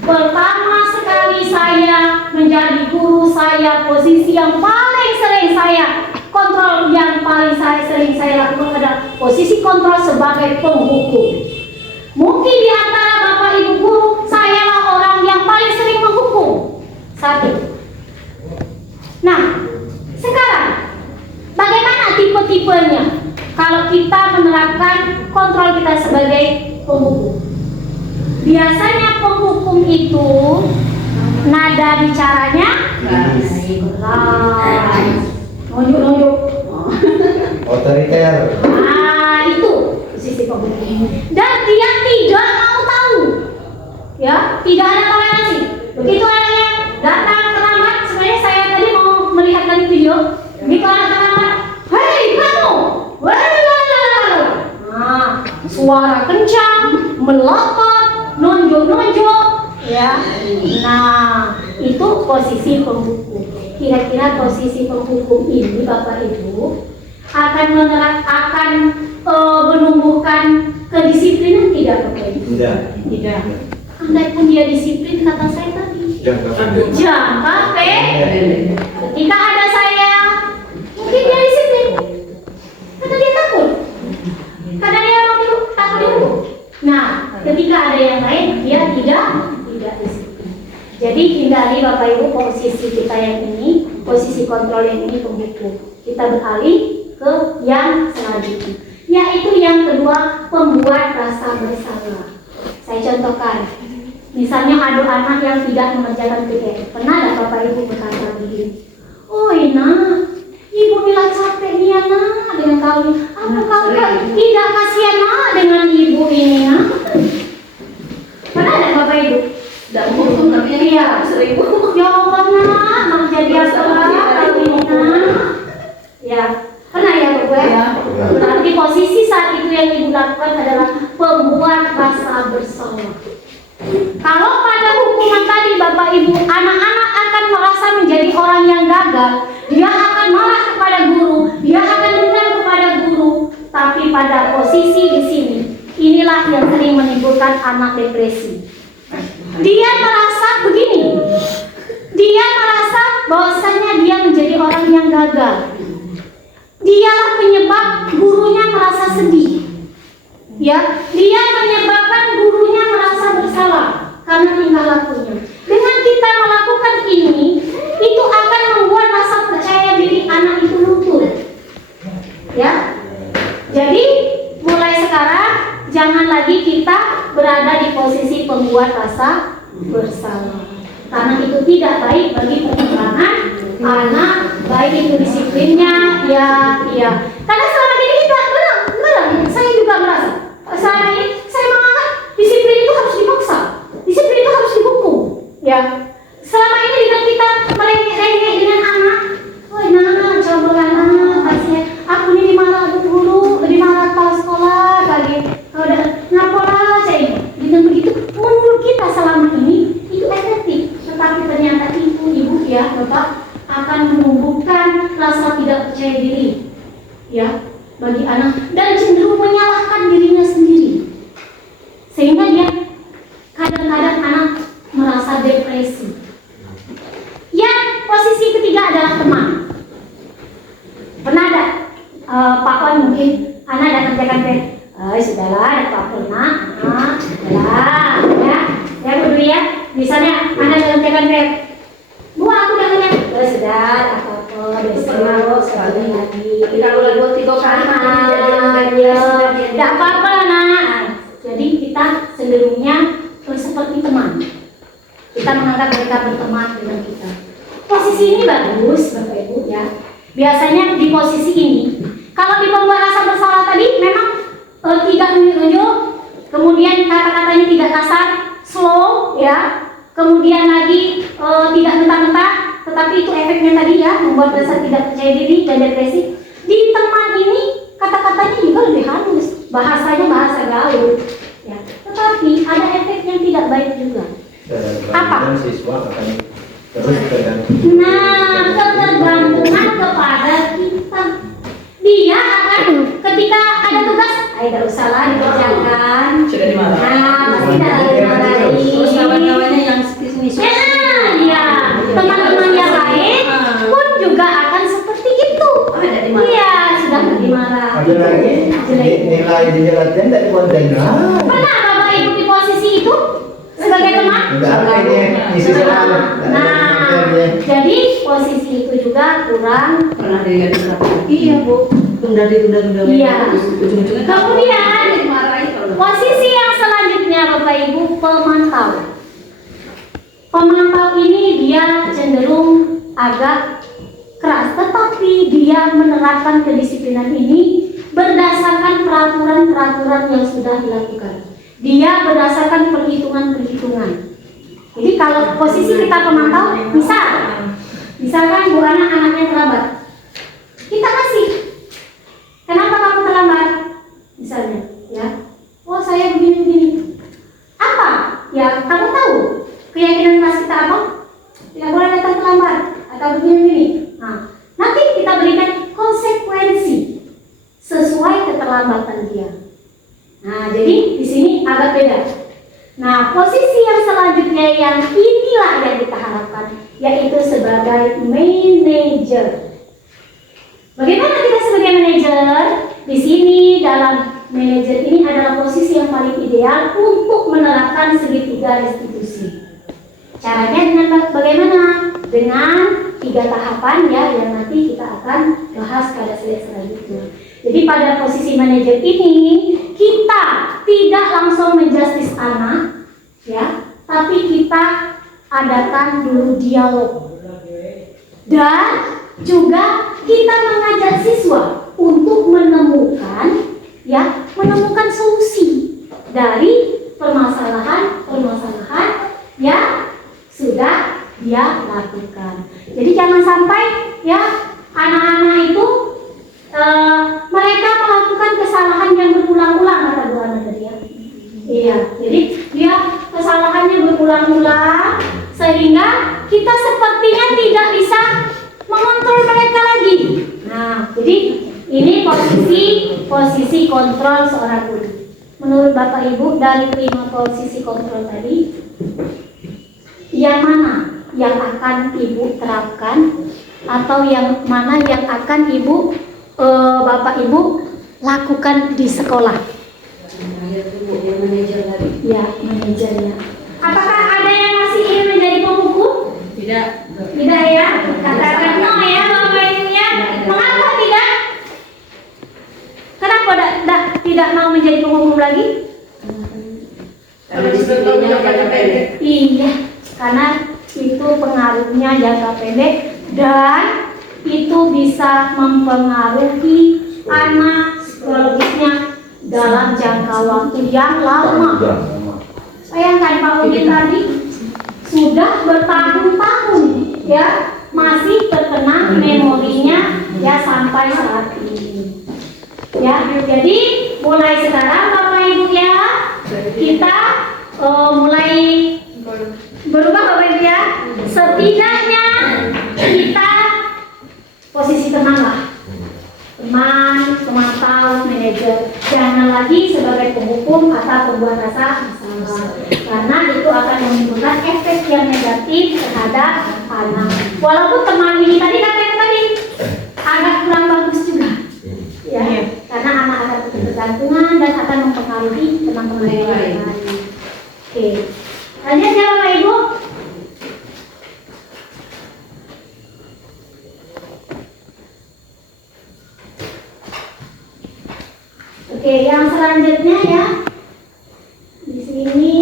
Pertama sekali saya menjadi guru, saya posisi yang paling sering saya kontrol, yang paling sering saya lakukan adalah posisi kontrol sebagai penghukum. Mungkin di antara Bapak Ibu guru, sayalah orang yang paling sering menghukum. Satu. Nah, sekarang bagaimana tipe-tipenya kalau kita menerapkan kontrol kita sebagai penghukum? Biasanya penghukum itu nada bicaranya keras, nunjuk-nunjuk, Otoriter. nah itu sisi penghukum. Dan dia tidak mau tahu, ya, tidak ada toleransi. Begitu anaknya datang terlambat, sebenarnya saya tadi mau melihat lagi video. Begitu anak terlambat, hei kamu, nah, suara kencang, melotot, nunjuk-nunjuk, ya. Nah, itu posisi penghukum. Kira-kira posisi penghukum ini Bapak Ibu akan menumbuhkan kedisiplinan tidak Bapak Ibu? Tidak. Andai pun dia disiplin, kata saya tadi, jangka pendek. Ketika ada saya, mungkin dia disiplin karena dia takut, karena dia mau takut dihukum. Nah, ketika ada yang lain, dia tidak disiplin. Jadi hindari Bapak Ibu posisi kita yang ini, posisi kontrol yang ini penghukum. Kita beralih ke yang selanjutnya, yaitu yang kedua, pembuat rasa bersalah. Saya contohkan, misalnya ada anak yang tidak mengerjakan PR. Pernah ada Bapak Ibu berkata begini, "Oh nak, Ibu bilang capek nih nak dengan kau. Apa kau tidak kasihan nak dengan Ibu ini nak?" Pernah ada Bapak Ibu? Tidak menghukum tapi Iya. sering Ya Allah nak, mau jadi apa kau ini nak? Ya, pernah ya Bapak? Ya. Berarti posisi saat itu yang Ibu lakukan adalah pembuat rasa bersalah. Kalau pada hukuman tadi Bapak Ibu, anak-anak akan merasa menjadi orang yang gagal. Dia akan marah kepada guru, dia akan dendam kepada guru. Tapi pada posisi di sini, inilah yang sering menimbulkan anak depresi. Dia merasa begini, dia merasa bahwasanya dia menjadi orang yang gagal. Dialah penyebab gurunya merasa sedih. Ya, dia menyebabkan gurunya merasa bersalah karena tingkah lakunya. Dengan kita melakukan ini, itu akan jadi mulai sekarang jangan lagi kita berada di posisi pembuat rasa bersalah, karena itu tidak baik bagi perkembangan anak, baik itu disiplinnya, ya. Karena selama ini kita benar, saya juga merasa selama ini saya menganggap disiplin itu harus dipaksa, disiplin itu harus dihukum, ya. Selama ini dengan kita merengek-rengek dengan anak, woi Nana, coba Nana, kasih aku ini dimarah dulu, dimarah pas sekolah kali, udah ngapalah saya dengan begitu. Menurut kita selama ini itu efektif, tetapi ternyata ibu ya, bapak akan menumbuhkan rasa tidak percaya diri, ya, bagi anak dan cenderung menyalahkan dirinya sendiri, sehingga dia kadang-kadang anak merasa depresi. Yang posisi ketiga adalah teman. Pernah ada Pak Wan mungkin anak datang ke sudahlah, Pak pernah, ya dulu ya, misalnya anak dalam kantor, Bu aku datangnya, sudah, apa besok sekali lagi. Kalau lagu 3 kali tidak apa-apa nak. Jadi kita cenderungnya seperti teman. Kita menganggap mereka berteman dengan kita. Posisi ini bagus, Bapak Ibu ya. Biasanya di posisi ini, kalau di pembuat rasa bersalah tadi memang tidak menunjuk, kemudian kata-katanya tidak kasar, slow ya. Kemudian lagi tidak mentah-mentah, tetapi itu efeknya tadi ya, membuat rasa tidak percaya diri dan depresi. Di teman ini kata-katanya juga lebih halus, bahasanya bahasa gaul ya. Tetapi ada efek yang tidak baik juga. Apa? Siswa akan terus tergantung. Nah, ketergantungan kepada kita. Dia akan ketika ada tugas, tidak usah lah dikerjakan. Sudah dimarah. Nah, pasti tidak dimarahi. Terus kawan-kawannya yang sini Ya, teman-teman yang lain pun juga akan seperti itu. Iya, sudah dimarah. Ada lagi nilai di latihan dari konten. Pernah Bapak Ibu di posisi itu sebagai teman? Jadi posisi itu juga kurang. Pernah diganti berapa? Iya Bu. Tunda. Iya. Ujung-ujungnya Kemudian posisi yang selanjutnya Bapak Ibu, pemantau. Pemantau ini dia cenderung agak keras, tetapi dia menerapkan kedisiplinan ini berdasarkan peraturan-peraturan yang sudah dilakukan. Dia berdasarkan perhitungan-perhitungan. Jadi kalau posisi kita pemantau, misalkan Bu anaknya terlambat, kita kasih. Kenapa kamu terlambat? Misalnya, ya. Oh saya begini. Apa? Ya kamu tahu keyakinan kelas kita apa? Tidak boleh datang terlambat atau begini. Nah, nanti kita berikan konsekuensi sesuai keterlambatan dia. Nah, jadi di sini agak beda. Nah, posisi yang selanjutnya yang inilah yang kita harapkan, yaitu sebagai manajer. Bagaimana kita sebagai manajer? Di sini dalam manajer ini adalah posisi yang paling ideal untuk menerapkan segitiga restitusi. Caranya dengan bagaimana? Dengan 3 tahapan ya yang nanti kita akan bahas pada slide selanjutnya. Jadi pada posisi manajer ini kita tidak langsung menjustis anak ya, tapi kita adakan dulu dialog. Dan juga kita mengajak siswa untuk menemukan solusi dari permasalahan yang sudah dia lakukan. Jadi jangan sampai ya anak-anak itu mereka melakukan kesalahan yang berulang-ulang, kata Bu Ana tadi ya. Iya, jadi dia kesalahannya berulang-ulang sehingga kita sepertinya tidak bisa mengontrol mereka lagi. Nah, jadi ini posisi kontrol seorang guru. Menurut Bapak Ibu dari 5 posisi kontrol tadi, yang mana yang akan Ibu terapkan atau yang mana yang akan Bapak Ibu lakukan di sekolah? Yang manajer tadi. Ya, manajernya. Apakah ada yang masih ingin menjadi pembuku? Tidak. Tidak ya? Katakan no ya Bapak Ibu ya. Mengapa tidak? Kenapa hubungan jangka pendek, dan itu bisa mempengaruhi anak psikologisnya dalam jangka waktu yang lama. Bayangkan Pak Udin tadi sudah bertahun-tahun ya masih terkenang memorinya ya sampai saat ini. Ya, jadi mulai sekarang Bapak Ibu ya kita mulai berubah Bapak Ibu ya. Setidaknya kita posisi tenang lah. Teman tahu manajer, jangan lagi sebagai penghukum atau pembuat rasa bersalah, karena itu akan menimbulkan efek yang negatif terhadap anak. Walaupun teman ini tadi katanya tadi agak kurang bagus juga, ya, karena anak akan ketergantungan dan akan mempengaruhi teman-teman yang lain. Oke, lanjut ya Bapak Ibu. Oke, yang selanjutnya ya. Di sini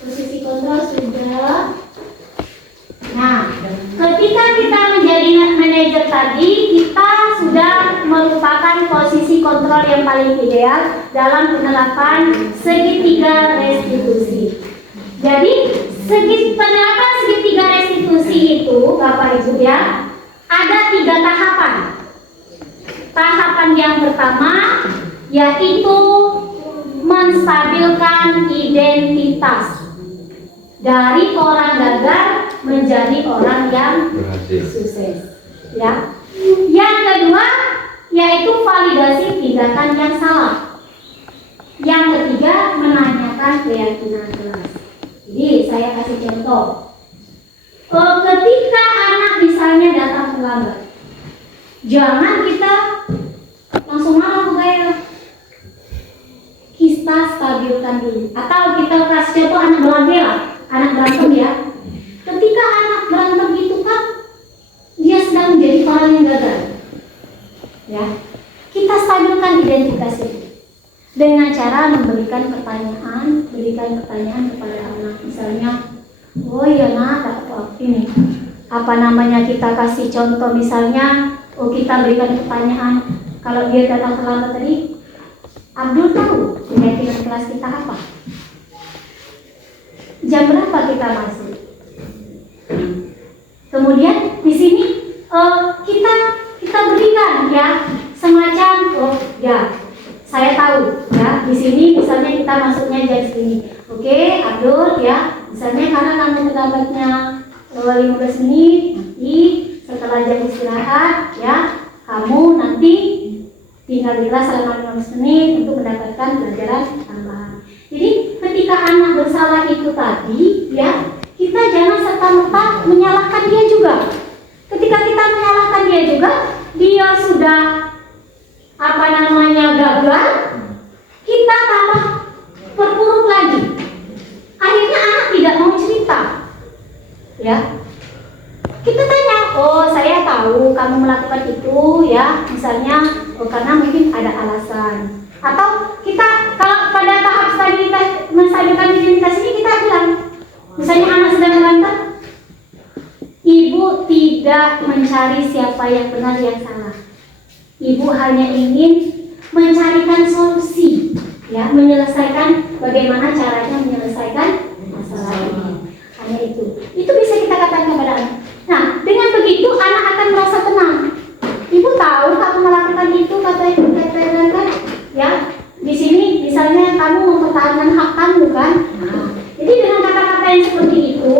posisi kontrol sudah. Nah, ketika kita menjadi manajer tadi, kita sudah merupakan posisi kontrol yang paling ideal dalam penerapan segitiga restitusi. Jadi, penerapan segitiga restitusi itu, Bapak Ibu ya, ada 3 tahapan. Tahapan yang pertama yaitu menstabilkan identitas dari orang gagal menjadi orang yang sukses. Ya. Yang kedua yaitu validasi tindakan yang salah. Yang ketiga menanyakan keyakinan kelas. Jadi saya kasih contoh. Ketika anak misalnya datang terlambat, jangan kita langsung marah kayak kita stabilkan dulu. Atau kita kasih contoh anak berantem lah, anak berantem ya. Ketika anak berantem itu kan dia sedang menjadi orang yang gagal. Ya, kita stabilkan identitas itu dengan cara berikan pertanyaan kepada anak. Misalnya, oh iya nak, ini apa namanya, kita kasih contoh misalnya. Kita berikan pertanyaan, kalau dia datang terlambat tadi, Abdul tahu keyakinan kelas kita apa? Jam berapa kita masuk? Kemudian di sini kita berikan ya semacam ya saya tahu ya di sini misalnya kita masuknya jam segini. Oke, Abdul ya, misalnya karena kamu terlambatnya 15 menit, nanti setelah jam istirahat ya kamu nanti tinggal di kelas selama 15 menit untuk mendapatkan pelajaran tambahan. Jadi ketika anak bersalah itu tadi ya, kita jangan serta-merta menyalahkan dia juga. Ketika kita menyalahkan dia juga, dia sudah gagal, kita tambah perpuruk lagi. Akhirnya anak tidak mau cerita. Ya. Kita tanya, oh saya tahu kamu melakukan itu ya, misalnya karena mungkin ada alasan. Atau kita kalau pada tahap menstabilkan identitas ini kita bilang, misalnya anak sedang berantem, ibu tidak mencari siapa yang benar yang salah. Ibu hanya ingin mencarikan solusi, ya, menyelesaikan bagaimana caranya menyelesaikan masalah ini. Hanya itu. Itu bisa kita katakan kepada anak. Nah, dengan begitu anak akan merasa tenang. Ibu tahu kamu melakukan itu, katakan kan? Ya, di sini misalnya kamu mempertahankan hak kamu kan? Nah, jadi dengan kata-kata yang seperti itu,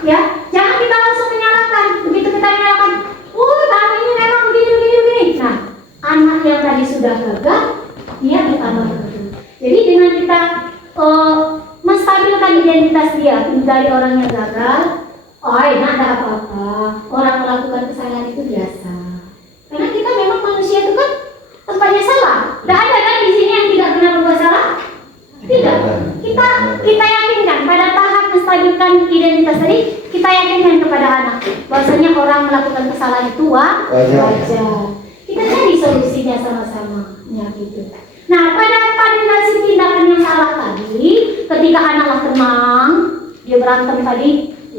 ya, jangan kita langsung menyalahkan. Begitu kita menyalahkan, oh kamu ini memang begini. Nah, anak yang tadi sudah gagal, dia bertambah gagal. Jadi dengan kita menstabilkan identitas dia dari orang yang gagal, oh enak, ada apa-apa. Orang melakukan kesalahan itu biasa. Karena kita memang manusia itu kan tempatnya salah. Tidak ada kan di sini yang tidak pernah berbuat salah? Tidak. Kita yakinkan pada tahap menstabilkan identitas tadi, kita yakinkan kepada anak bahwasanya orang melakukan kesalahan itu wajar. Kita cari solusinya sama-sama, ya gitu. Nah, pada validasi tindakan yang salah tadi, ketika anaklah tenang, dia berantem tadi,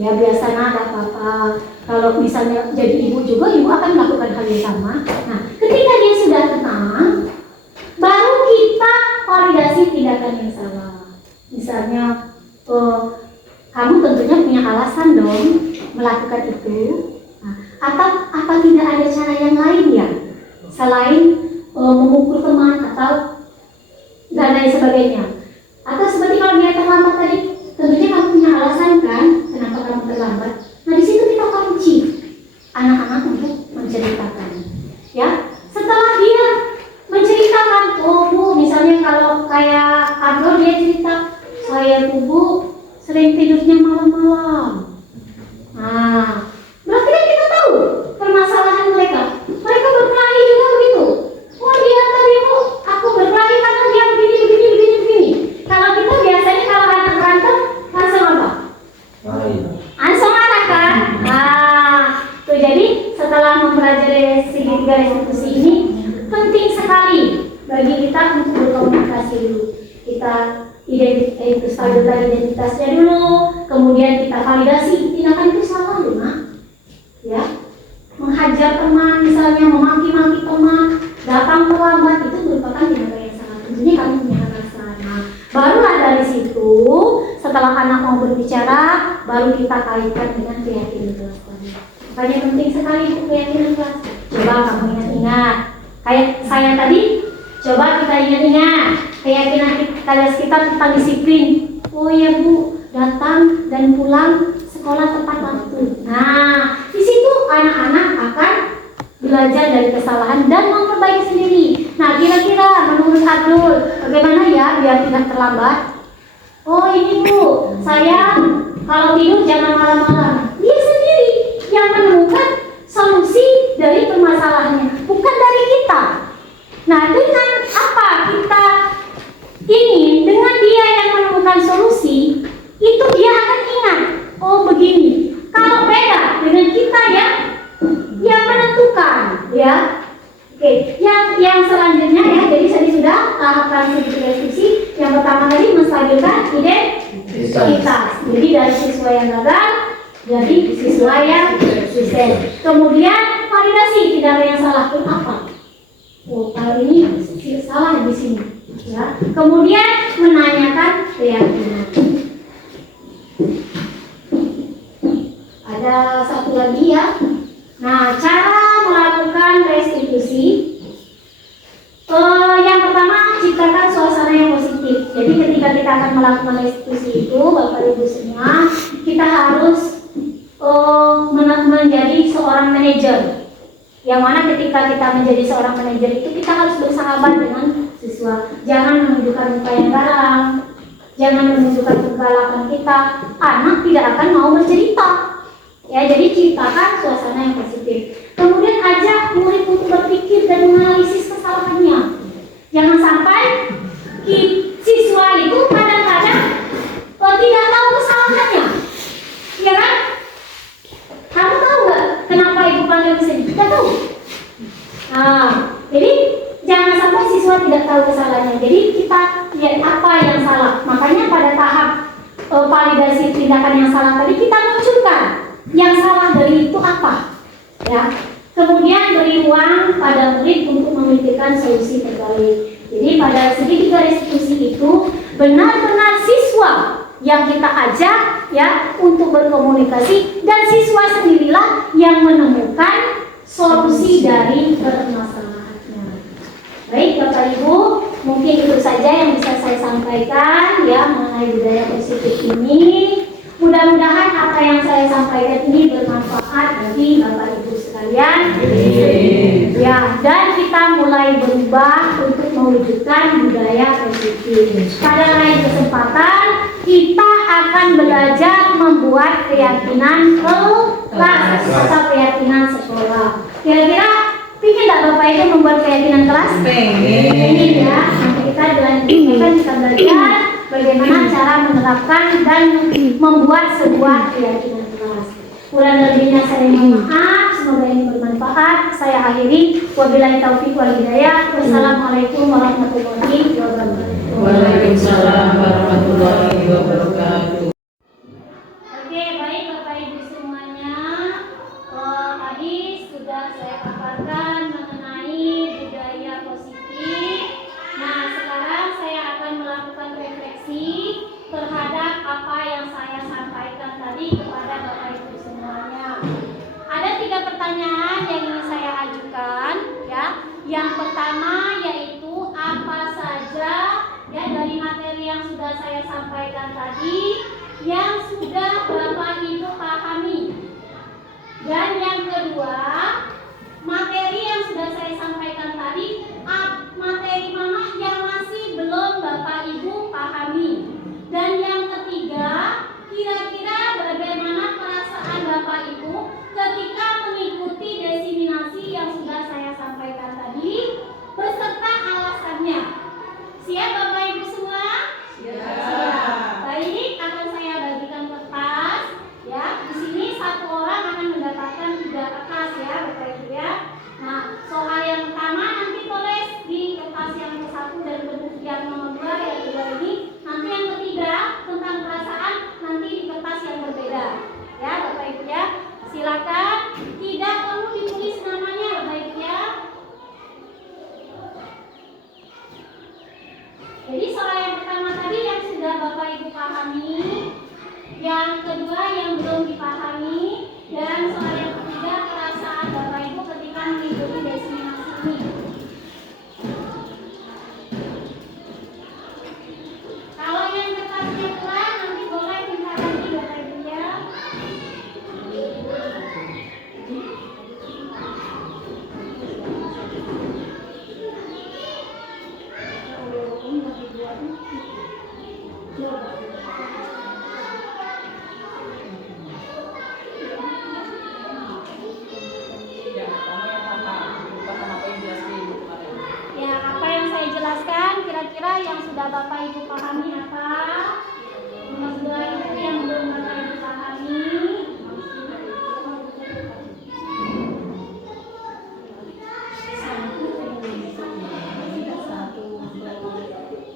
Ya biasanya ada apa-apa. Kalau misalnya jadi ibu juga, ibu akan melakukan hal yang sama. Nah, ketika dia sudah tenang, baru kita validasi tindakan yang salah. Misalnya, kamu tentunya punya alasan dong melakukan itu. Nah, atau apa tidak ada cara yang lain ya selain memukul teman atau dan lain sebagainya? Atau seperti kalau dia terlambat tadi, tentunya kamu punya alasan kan kenapa kamu terlambat. Nah di situ kita kunci anak-anak untuk menceritakan. Ya, setelah dia menceritakan, oh bu, misalnya kalau kayak Abdul dia cerita, saya tuh bu sering tidurnya malam-malam. Nah, berarti kan kita tahu permasalahan mereka. Mereka berkelahi juga begitu. Oh dia tadi bu, aku berkelahi karena dia begini. Kalau kita biasanya kalau anak berantem langsung apa? Langsung marah kan? Nah, tuh jadi setelah mempelajari segitiga restitusi ini penting sekali bagi kita untuk berkomunikasi dulu. Kita identitasnya dulu, kemudian kita validasi tindakan itu salah loh, Mak. Ya, menghajar teman misalnya, memaki-maki teman, datang terlambat itu merupakan tindakan yang salah. Tentunya kami punya alasan. Nah, barulah dari situ setelah anak mau berbicara, baru kita kaitkan dengan keyakinan kelas tadi. Makanya penting sekali itu keyakinan kelas. Coba kamu ingat-ingat, kayak saya tadi, coba kita ingat-ingat keyakinan kelas kita tentang disiplin. Oh ya bu, datang dan pulang sekolah tepat waktu. Nah, di situ anak-anak akan belajar dari kesalahan dan memperbaiki sendiri. Nah, kira-kira menurut Abdul, bagaimana ya biar tidak terlambat? Oh ini bu, saya kalau tidur jangan malam-malam. Dia sendiri yang menemukan solusi dari permasalahannya, bukan dari kita. Nah, dengan apa kita ingin, dengan dia yang menemukan solusi, itu dia akan ingat, oh begini. Kalau beda dengan kita yang menentukan, ya. Oke, yang selanjutnya ya, jadi tadi sudah tahap transisi. Yang pertama tadi menstabilkan identitas. Jadi dari siswa yang gagal jadi siswa yang sukses. Kemudian validasi tindakan yang salah itu apa? Oh, kalau ini salah di sini. Ya. Kemudian menanyakan keyakinan. Ada satu lagi ya. Nah, cara melakukan restitusi. Yang pertama, ciptakan suasana yang positif. Jadi ketika kita akan melakukan restitusi itu, Bapak Ibu semua, kita harus menjadi seorang manajer. Yang mana ketika kita menjadi seorang manajer itu, kita harus bersahabat dengan siswa. Jangan menunjukkan muka yang garang, jangan menunjukkan kegalakan kita. Anak tidak akan mau bercerita. Ya, jadi ciptakan suasana yang positif. Kemudian ajak murid untuk berpikir dan menganalisis kesalahannya. Jangan sampai siswa itu kadang-kadang tidak tahu kesalahannya. Ya kan? Kamu tahu nggak kenapa ibu panggil ke sini? Tidak tahu. Nah, jadi jangan sampai siswa tidak tahu kesalahannya. Jadi kita lihat apa yang salah. Makanya pada tahap validasi tindakan yang salah tadi kita munculkan yang salah dari itu apa, ya. Kemudian beri ruang pada murid untuk memikirkan solusi terbaik. Jadi pada segitiga restitusi itu benar-benar siswa yang kita ajak ya untuk berkomunikasi, dan siswa sendirilah yang menemukan solusi dari permasalahannya. Baik Bapak Ibu, mungkin itu saja yang bisa saya sampaikan ya mengenai budaya positif ini. Mudah-mudahan apa yang saya sampaikan ini bermanfaat bagi Bapak Ibu sekalian. Ya, dan kita mulai berubah untuk mewujudkan budaya positif. Pada lain kesempatan kita akan belajar membuat keyakinan kelas atau keyakinan sekolah. Kira-kira ingin tak Bapak Ibu membuat keyakinan kelas? Ingin ya. Nanti kita dilanjutkan, kita belajar bagaimana cara menerapkan dan membuat sebuah keyakinan kelas. Kurang lebihnya saya mohon maaf, semoga ini bermanfaat. Saya akhiri, wabillahi taufiq wal hidayah. Wassalamualaikum warahmatullahi wabarakatuh. Waalaikumsalam warahmatullahi wabarakatuh. Oke, baik Bapak yang sudah saya sampaikan tadi, yang sudah Bapak Ibu pahami. Dan yang kedua, materi yang sudah saya sampaikan tadi, materi mana yang masih belum Bapak Ibu pahami. Dan yang ketiga, kira-kira bagaimana perasaan Bapak Ibu ketika mengikuti desiminasi yang sudah saya sampaikan tadi beserta alasannya. Siap Bapak Ibu semua? Siap. Baik, akan saya bagikan kertas. Ya, di sini satu orang akan mendapatkan 3 kertas ya Bapak Ibu ya. Nah, soal yang pertama nanti tulis di kertas yang ke-1 dan yang nomor 2 yang kedua ini. Nanti yang ketiga tentang perasaan nanti di kertas yang berbeda. Ya Bapak Ibu ya. Silakan, tidak perlu ditulis namanya Bapak Ibu ya. Jadi soal yang pertama tadi yang sudah Bapak Ibu pahami, yang kedua yang belum dipahami, dan soal yang ketiga perasaan Bapak Ibu ketika mengikuti desiminasi ini. Kalau yang kertasnya kurang nanti boleh minta lagi Bapak Ibu ya. Ya, apa yang saya jelaskan kira-kira yang sudah Bapak Ibu pahami apa? Nomor 2 itu yang belum Bapak Ibu pahami.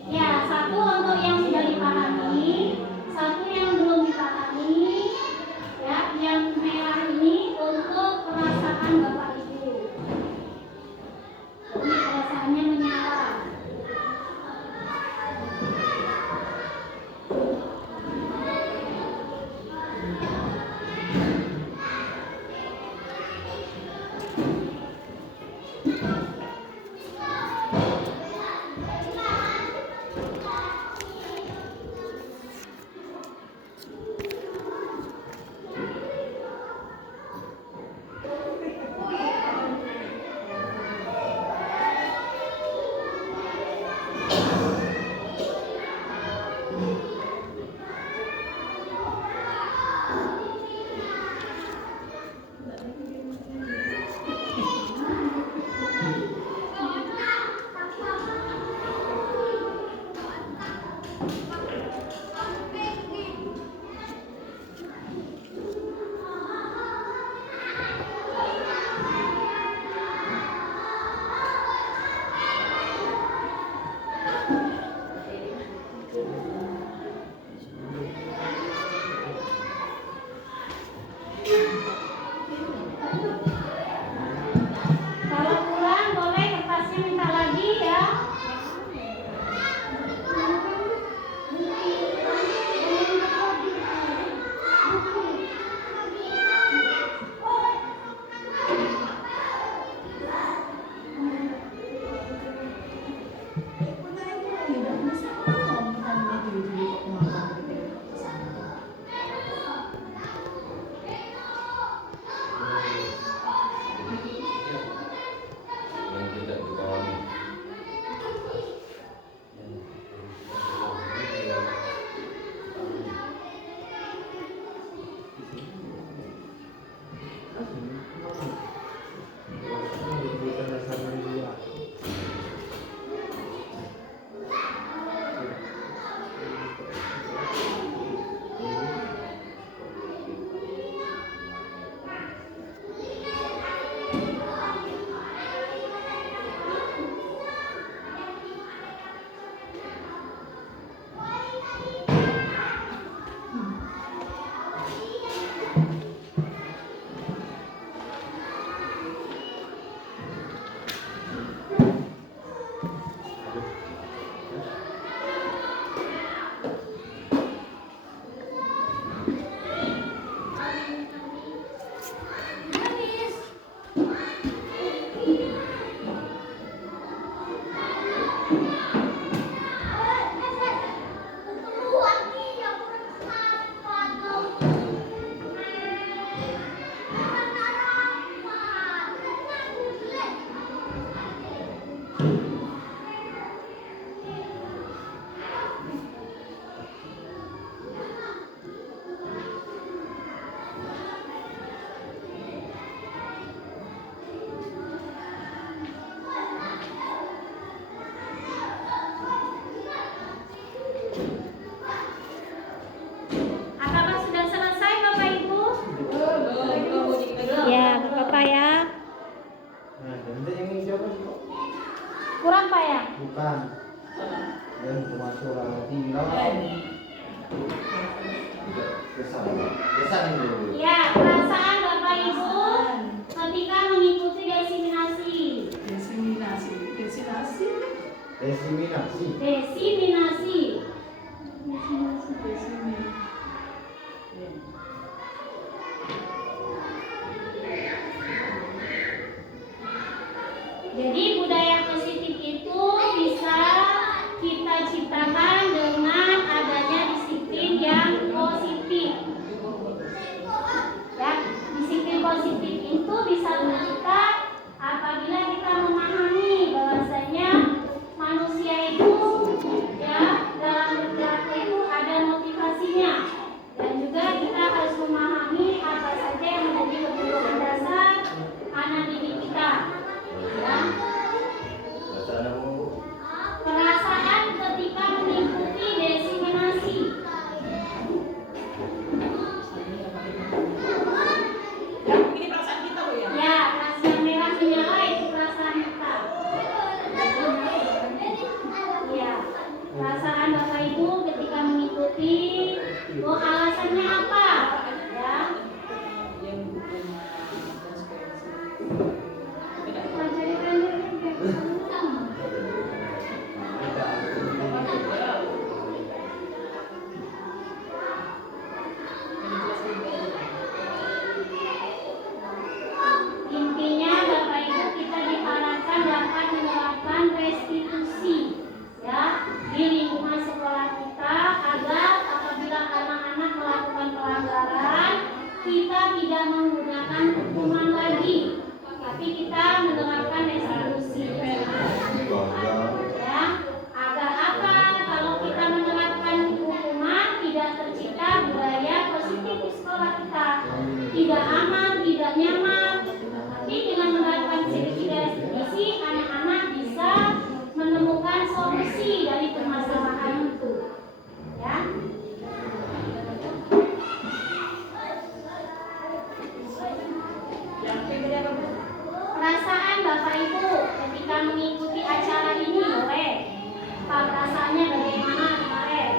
Ya, 1 untuk yang sudah dipahami, 1 yang belum dipahami. Ya, yang merah ini untuk perasaan Bapak Ibu. Ini perasaannya menyala. pelan. Dan cuma suara tinggal. Kesan dulu. Ya, perasaan Bapak Ibu ketika mengikuti desiminasi. Desiminasi. Desiminasi. Jadi budaya positif itu bisa kita ciptakan dengan adanya disiplin yang positif. Ya, disiplin positif itu bisa kita apabila kita memahami bahwasanya manusia itu ya dalam bergerak itu ada motivasinya, dan juga kita harus memahami apa saja yang menjadi kebutuhan dasar anak didik kita. Ya. Perasaan ketika mengikuti desiminasi. Ini perasaan kita, Bu ya? Ya, perasaan merah menyala itu perasaan kita. Ya, perasaan Bapak Ibu ketika mengikuti, oh alasannya apa? Ya. Intinya Bapak Ibu kita diharapkan dapat menerapkan restitusi ya di lingkungan sekolah kita agar apabila anak-anak melakukan pelanggaran kita tidak menggunakan hukuman lagi, tapi kita menerapkan restitusi. Ya, agar apa? Kalau kita menerapkan hukuman tidak tercipta budaya positif di sekolah kita, tidak aman, tidak nyaman. Tapi dengan menerapkan restitusi, anak-anak bisa menemukan solusi dari permasalahan itu. Ya. Perasaan Bapak Ibu ketika mengikuti acara ini boleh. Perasaannya bagaimana kemarin?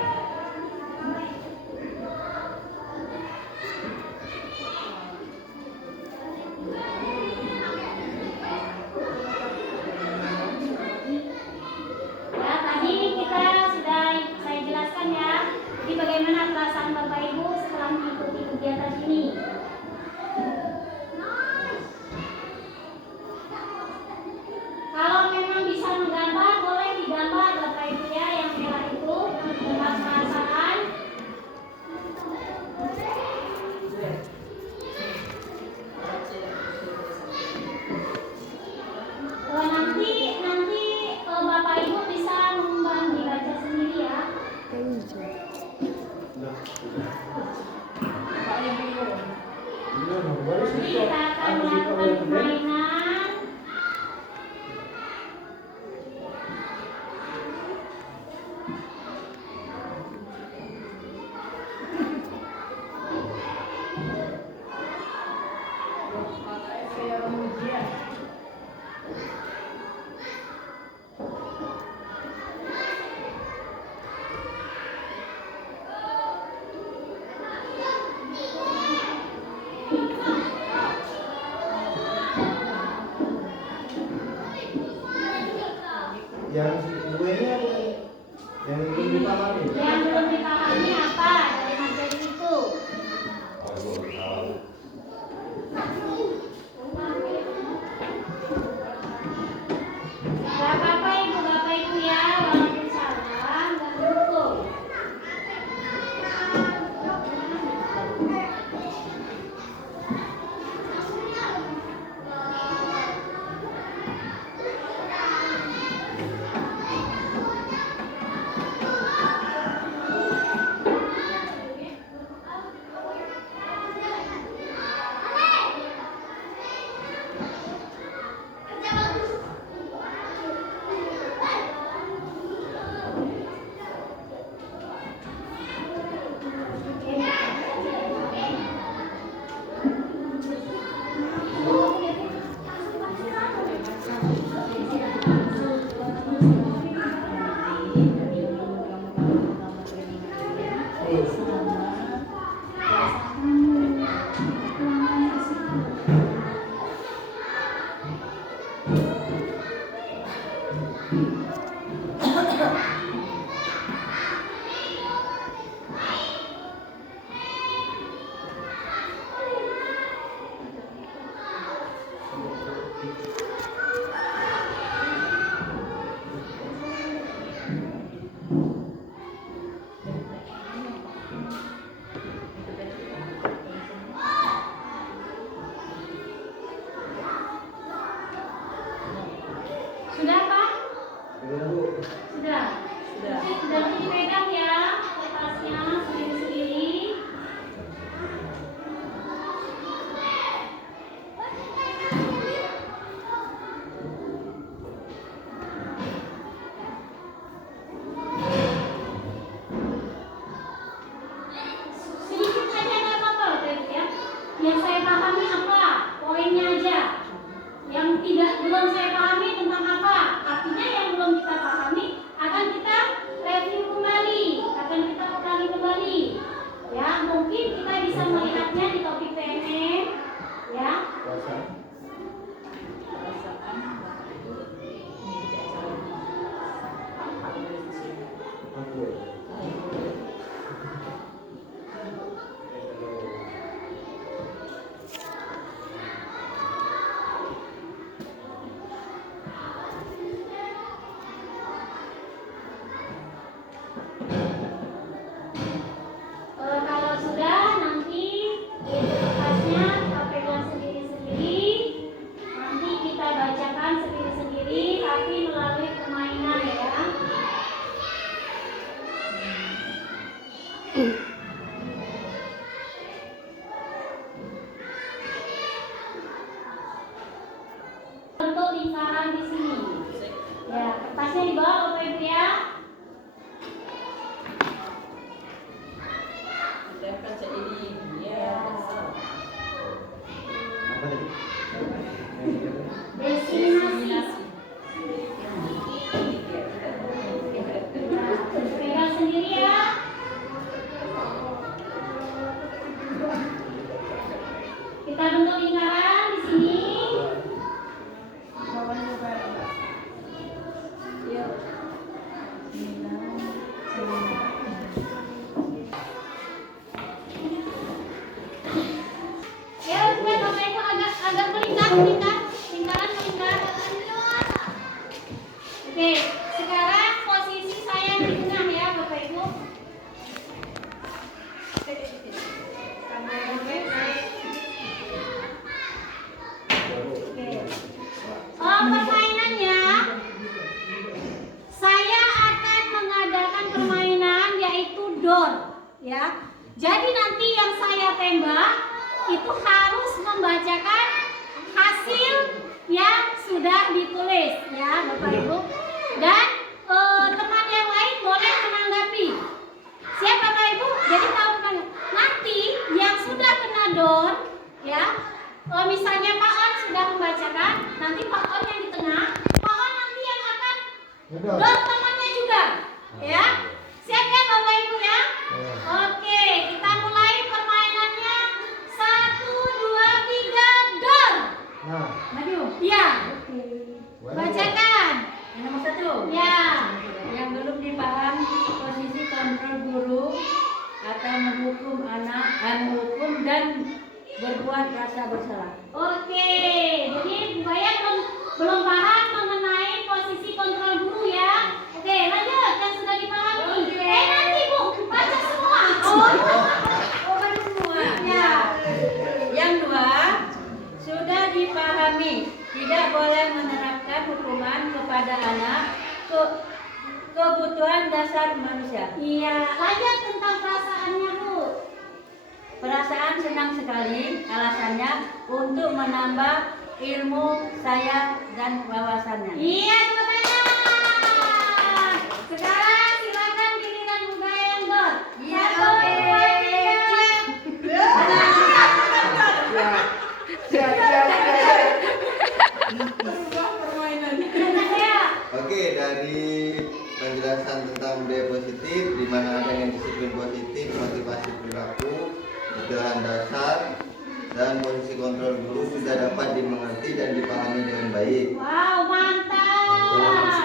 Ya, tadi kita sudah saya jelaskan ya. Jadi bagaimana perasaan Bapak Ibu setelah mengikuti kegiatan ini? Kalau memang bisa menggambar, boleh digambar Bapak Ibu ya, yang merah itu tentang perasaan. Nanti Bapak Ibu bisa mengembang dibaca sendiri ya. Jadi kita akan melakukan permainan. Yang gue ini apa? Yang belum dipahami. Yang belum dipahami apa dari materi itu? Gak apa-apa Ibu, Bapak Ibu ya, walaupun salah, gak hukum. Sudah Pak? Sudah, Bu. Sudah. Sudah dipegang ya kertasnya sendiri-sendiri. Sedikit aja nggak apa-apa loh Teh, ya. Yang saya pahami apa? Poinnya aja. Yang belum saya pahami tentang apa? Artinya yang belum kita pahami akan kita review kembali, akan kita ulangi kembali. Ya, mungkin kita bisa melihatnya di topik PNM, ya. Puasa. Aku. Kalau sudah nanti di kertasnya kita pegang sendiri-sendiri. Nanti kita bacakan sendiri-sendiri, tapi melalui permainan ya. Bentuk lingkaran di sini. Ya, kertasnya di bawah Bapak Ibu ya. Apa tadi? Destinasi. Pegang sendiri ya. Kita bentuk lingkaran di sini. Ya, udah Bapak Ibu agak melingkar, lingkaran melingkar. Oke, sekarang posisi saya di tengah ya Bapak Ibu. Oke. Permainannya, saya akan mengadakan permainan yaitu door, ya. Jadi nanti yang saya tembak itu harus membacakan hasil yang sudah ditulis, ya Bapak Ibu. Dan teman yang lain boleh menanggapi. Siap Bapak Ibu? Jadi tahu nanti yang sudah kena door, ya. Misalnya Pak On sudah membacakan, nanti Pak On yang di tengah, Pak On nanti yang akan door temannya juga, ya. Siap ya Bapak Ibu ya? Oke, kita mulai permainannya. 1, 2, 3, door. Nah, Maju. Ya. Bacakan. Yang nomor 1. Ya. Yang belum dipahami posisi kontrol guru atau menghukum anak, menghukum dan berbuat rasa bersalah. Oke. Jadi Bu Baya belum paham mengenai posisi kontrol guru ya. Oke, lanjut yang sudah dipahami. Nanti Bu baca semua. Baca semua. Ya. Yang 2, sudah dipahami tidak boleh menerapkan hukuman kepada anak, kebutuhan dasar manusia. Iya, lanjut tentang perasaannya Bu. Perasaan senang sekali, alasannya untuk menambah ilmu saya dan wawasannya. Iya, tepuk tangan. Sekarang silakan giliran Bu Baya yang door. Iya, 1, oke. 2, 3. Ya. oke, dari penjelasan tentang budaya positif, di mana adanya disiplin positif, kebutuhan dasar dan posisi kontrol guru sudah dapat dimengerti dan dipahami dengan baik. Wow, mantap.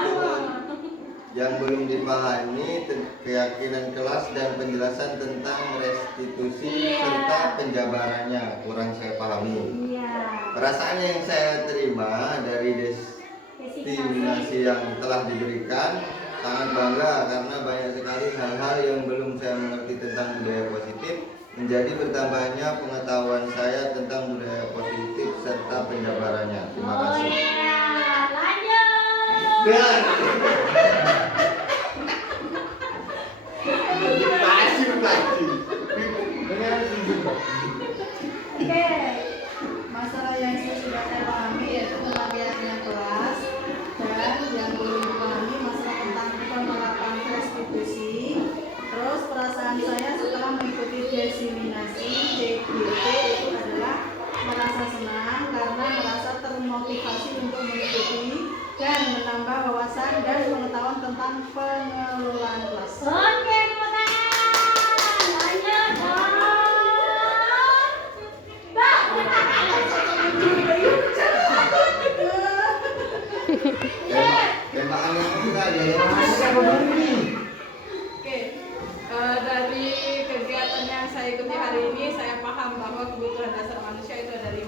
Yang belum dipahami keyakinan kelas dan penjelasan tentang restitusi serta penjabarannya kurang saya pahami. Iya. Perasaan yang saya terima dari destinasi yang telah diberikan sangat bangga karena banyak sekali hal-hal yang belum saya mengerti tentang budaya positif, menjadi bertambahnya pengetahuan saya tentang budaya positif serta penjabarannya. Terima kasih. Iya, lanjut. Oke, masalah yang sudah saya pahami yaitu tentang keyakinan kelas, dan yang belum dipahami masalah tentang penerapan restitusi. Terus perasaan saya setelah mengikuti diseminasi JGP itu adalah merasa senang karena merasa termotivasi untuk mengikuti dan menambah wawasan dan pengetahuan tentang pengelolaan kelas. Oke, tepuk tangan. Lanjut dong. Tembakan yang kita ya. Oke, dari kegiatan yang saya ikuti hari ini, saya paham bahwa kebutuhan dasar manusia itu ada 5: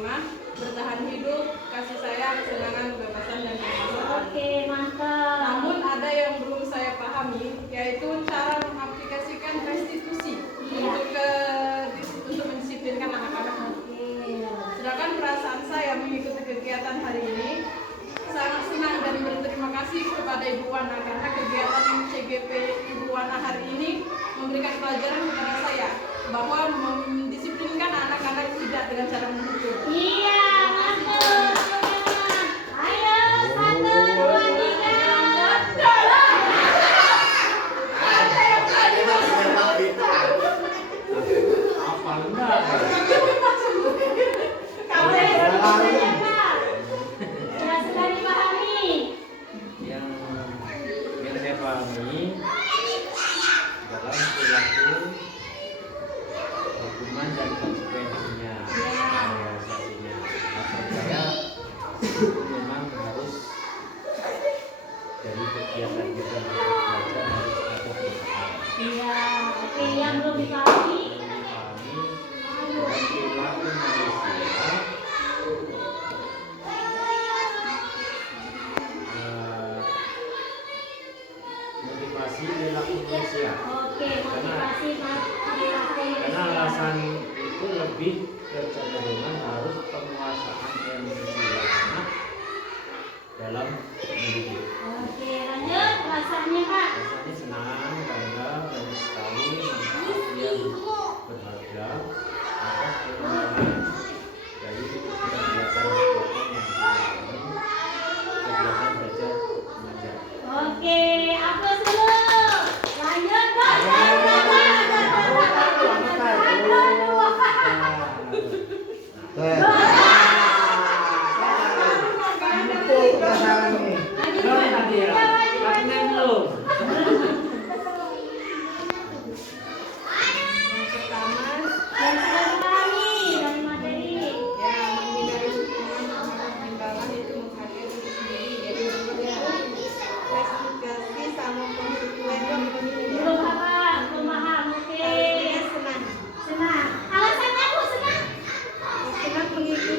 bertahan hidup, kasih sayang, kesenangan, kebebasan, dan kemaslahatan. Oke, mantap. Namun ada yang belum saya pahami, yaitu cara mengaplikasikan restitusi untuk mendisiplinkan anak-anak. Sedangkan perasaan saya mengikuti kegiatan hari ini sangat senang dan berterima kasih kepada Ibu Wana karena kegiatan CGP Ibu Wana hari ini memberikan pelajaran kepada saya bahwa mendisiplinkan anak-anak tidak dengan cara menghukum. Iya, mantap. Ayo, 1, 2, 3. Ya, sudah dipahami. Yang saya pahami dalam perilaku hukuman dan konsekuensinya, realisasinya. Maksud saya memang harus dari kegiatan kita belajar harus ada perubahan. Iya, oke, yang belum dipahami. Dalam perilaku manusia motivasi perilaku manusia. Oke, motivasi perilaku Karena alasan itu lebih kecenderungan harus penguasaan emosi anak dalam mendidik. Oke, lanjut. Rasanya, Pak. Rasanya senang karena banyak sekali manfaat yang berharga atas perubahan dari kegiatan yang dilakukan kegiatan belajar mengajar. Oke, aplaus dulu. Lanjut, Pak. Yang pertama, Yang sudah dipahami dari materi. ya menghindari hukuman sama imbalan itu menghargai diri sendiri, jadi restitusi sama konsekuen Belum paham, belum paham. Oke. senang. Senang. Alasannya, Bu, senang. Senang mengikuti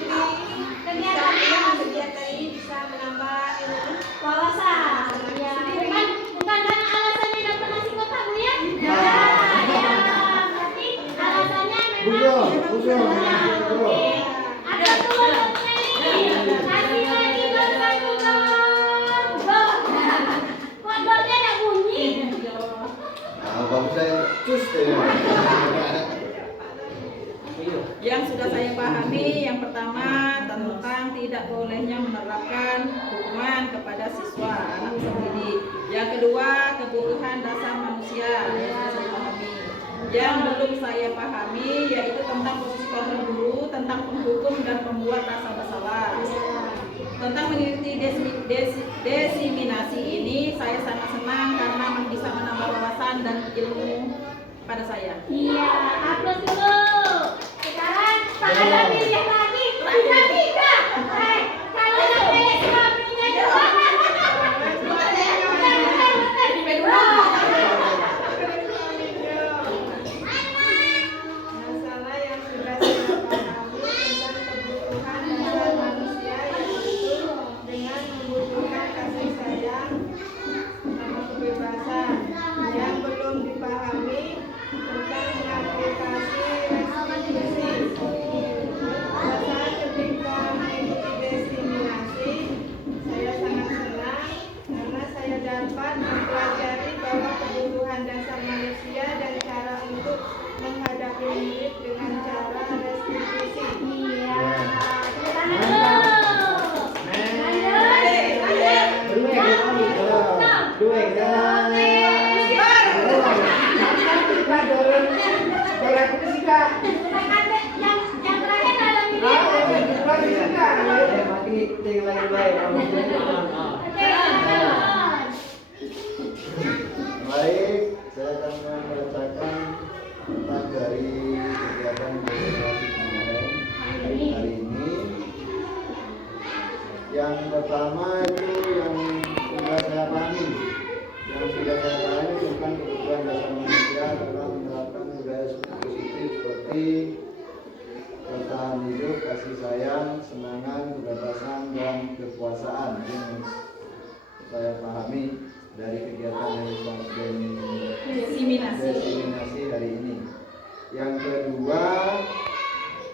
Kegiatan kegiatan ini bisa menambah ilmu. wawasan. Ya, bukan karena alasannya dapat nasi kotak, Bu, ya? Ya, berarti alasannya memang Oke. Ada tuh ini. Kasih lagi buat Go. Kok golnya ada bunyi? Abang saya cus Yang sudah saya pahami, yang pertama tentang tidak bolehnya menerapkan hukuman kepada siswa anak sendiri. Yang kedua, kebutuhan dasar manusia yang sudah saya pahami. Yang belum saya pahami yaitu tentang posisi kontrol guru, tentang penghukum dan pembuat rasa bersalah. Tentang mengikuti desiminasi ini, saya sangat senang karena bisa menambah wawasan dan ilmu pada saya. Iya, aplaus dulu. ada pilihan lagi. Bisa tiga. Kalau sampai suaminya doang. Masalah yang sudah saya pahami tentang kebutuhan dasar manusia yaitu dengan membutuhkan kasih sayang sama kebebasan. Yang belum dipahami tentang aplikasi restitusi. Perasaan ketika mengikuti destinasi, saya sangat senang karena saya dapat mempelajari bahwa kebutuhan dasar manusia dan cara untuk menghadapi murid dengan cara restitusi. Iya. Yang terakhir dalam ini. Baik, saya akan membacakan tentang dari kegiatan demokrasi kemarin hari ini. Yang pertama itu yang sudah saya pahami, tentang kebutuhan dasar manusia dalam menerapkan budaya positif seperti bertahan hidup, kasih sayang, semangat, kebebasan, dan kekuasaan yang saya pahami dari kegiatan diseminasi hari ini. Yang kedua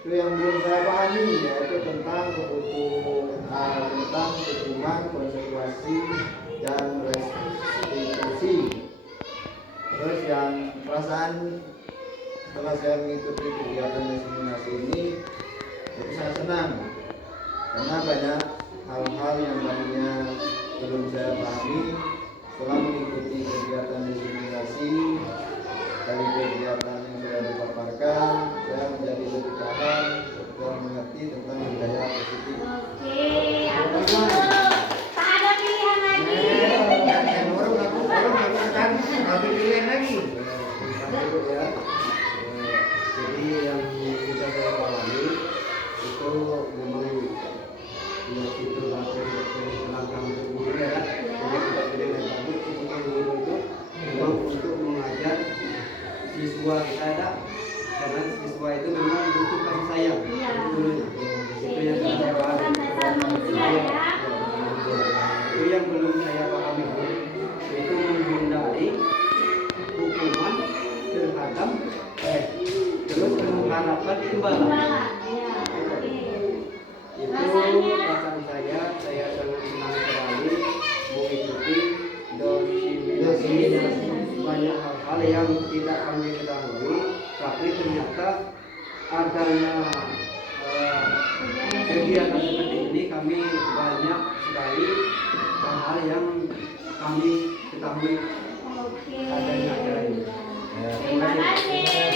itu yang belum saya pahami, yaitu tentang tentang hukuman, konsekuensi, dan restitusi. Terus yang perasaan setelah saya mengikuti kegiatan diseminasi ini, itu saya senang karena banyak hal-hal yang tadinya belum saya pahami. Setelah mengikuti kegiatan diseminasi dari kegiatan yang sudah dipaparkan, saya menjadi lebih paham dan mengerti tentang budaya positif. Oke, aku dulu. Tak ada pilihan lagi. Jadi yang kita saya pahami itu memang itu langkah untuk guru ya. Jadi kita pilih langkah itu memang untuk mengajar siswa kita ada, karena siswa itu memang butuh kasih sayang. Itu yang saya pahami. Itu yang belum saya pahami, itu menghindari hukuman terhadap terus mengharapkan imbalan. Itu perasaan saya sangat senang sekali mengikuti diseminasi banyak hal-hal yang tidak kami ketahui, tapi ternyata adanya kegiatan seperti ini kami banyak sekali hal-hal yang kami ketahui adanya acara ini. Terima kasih.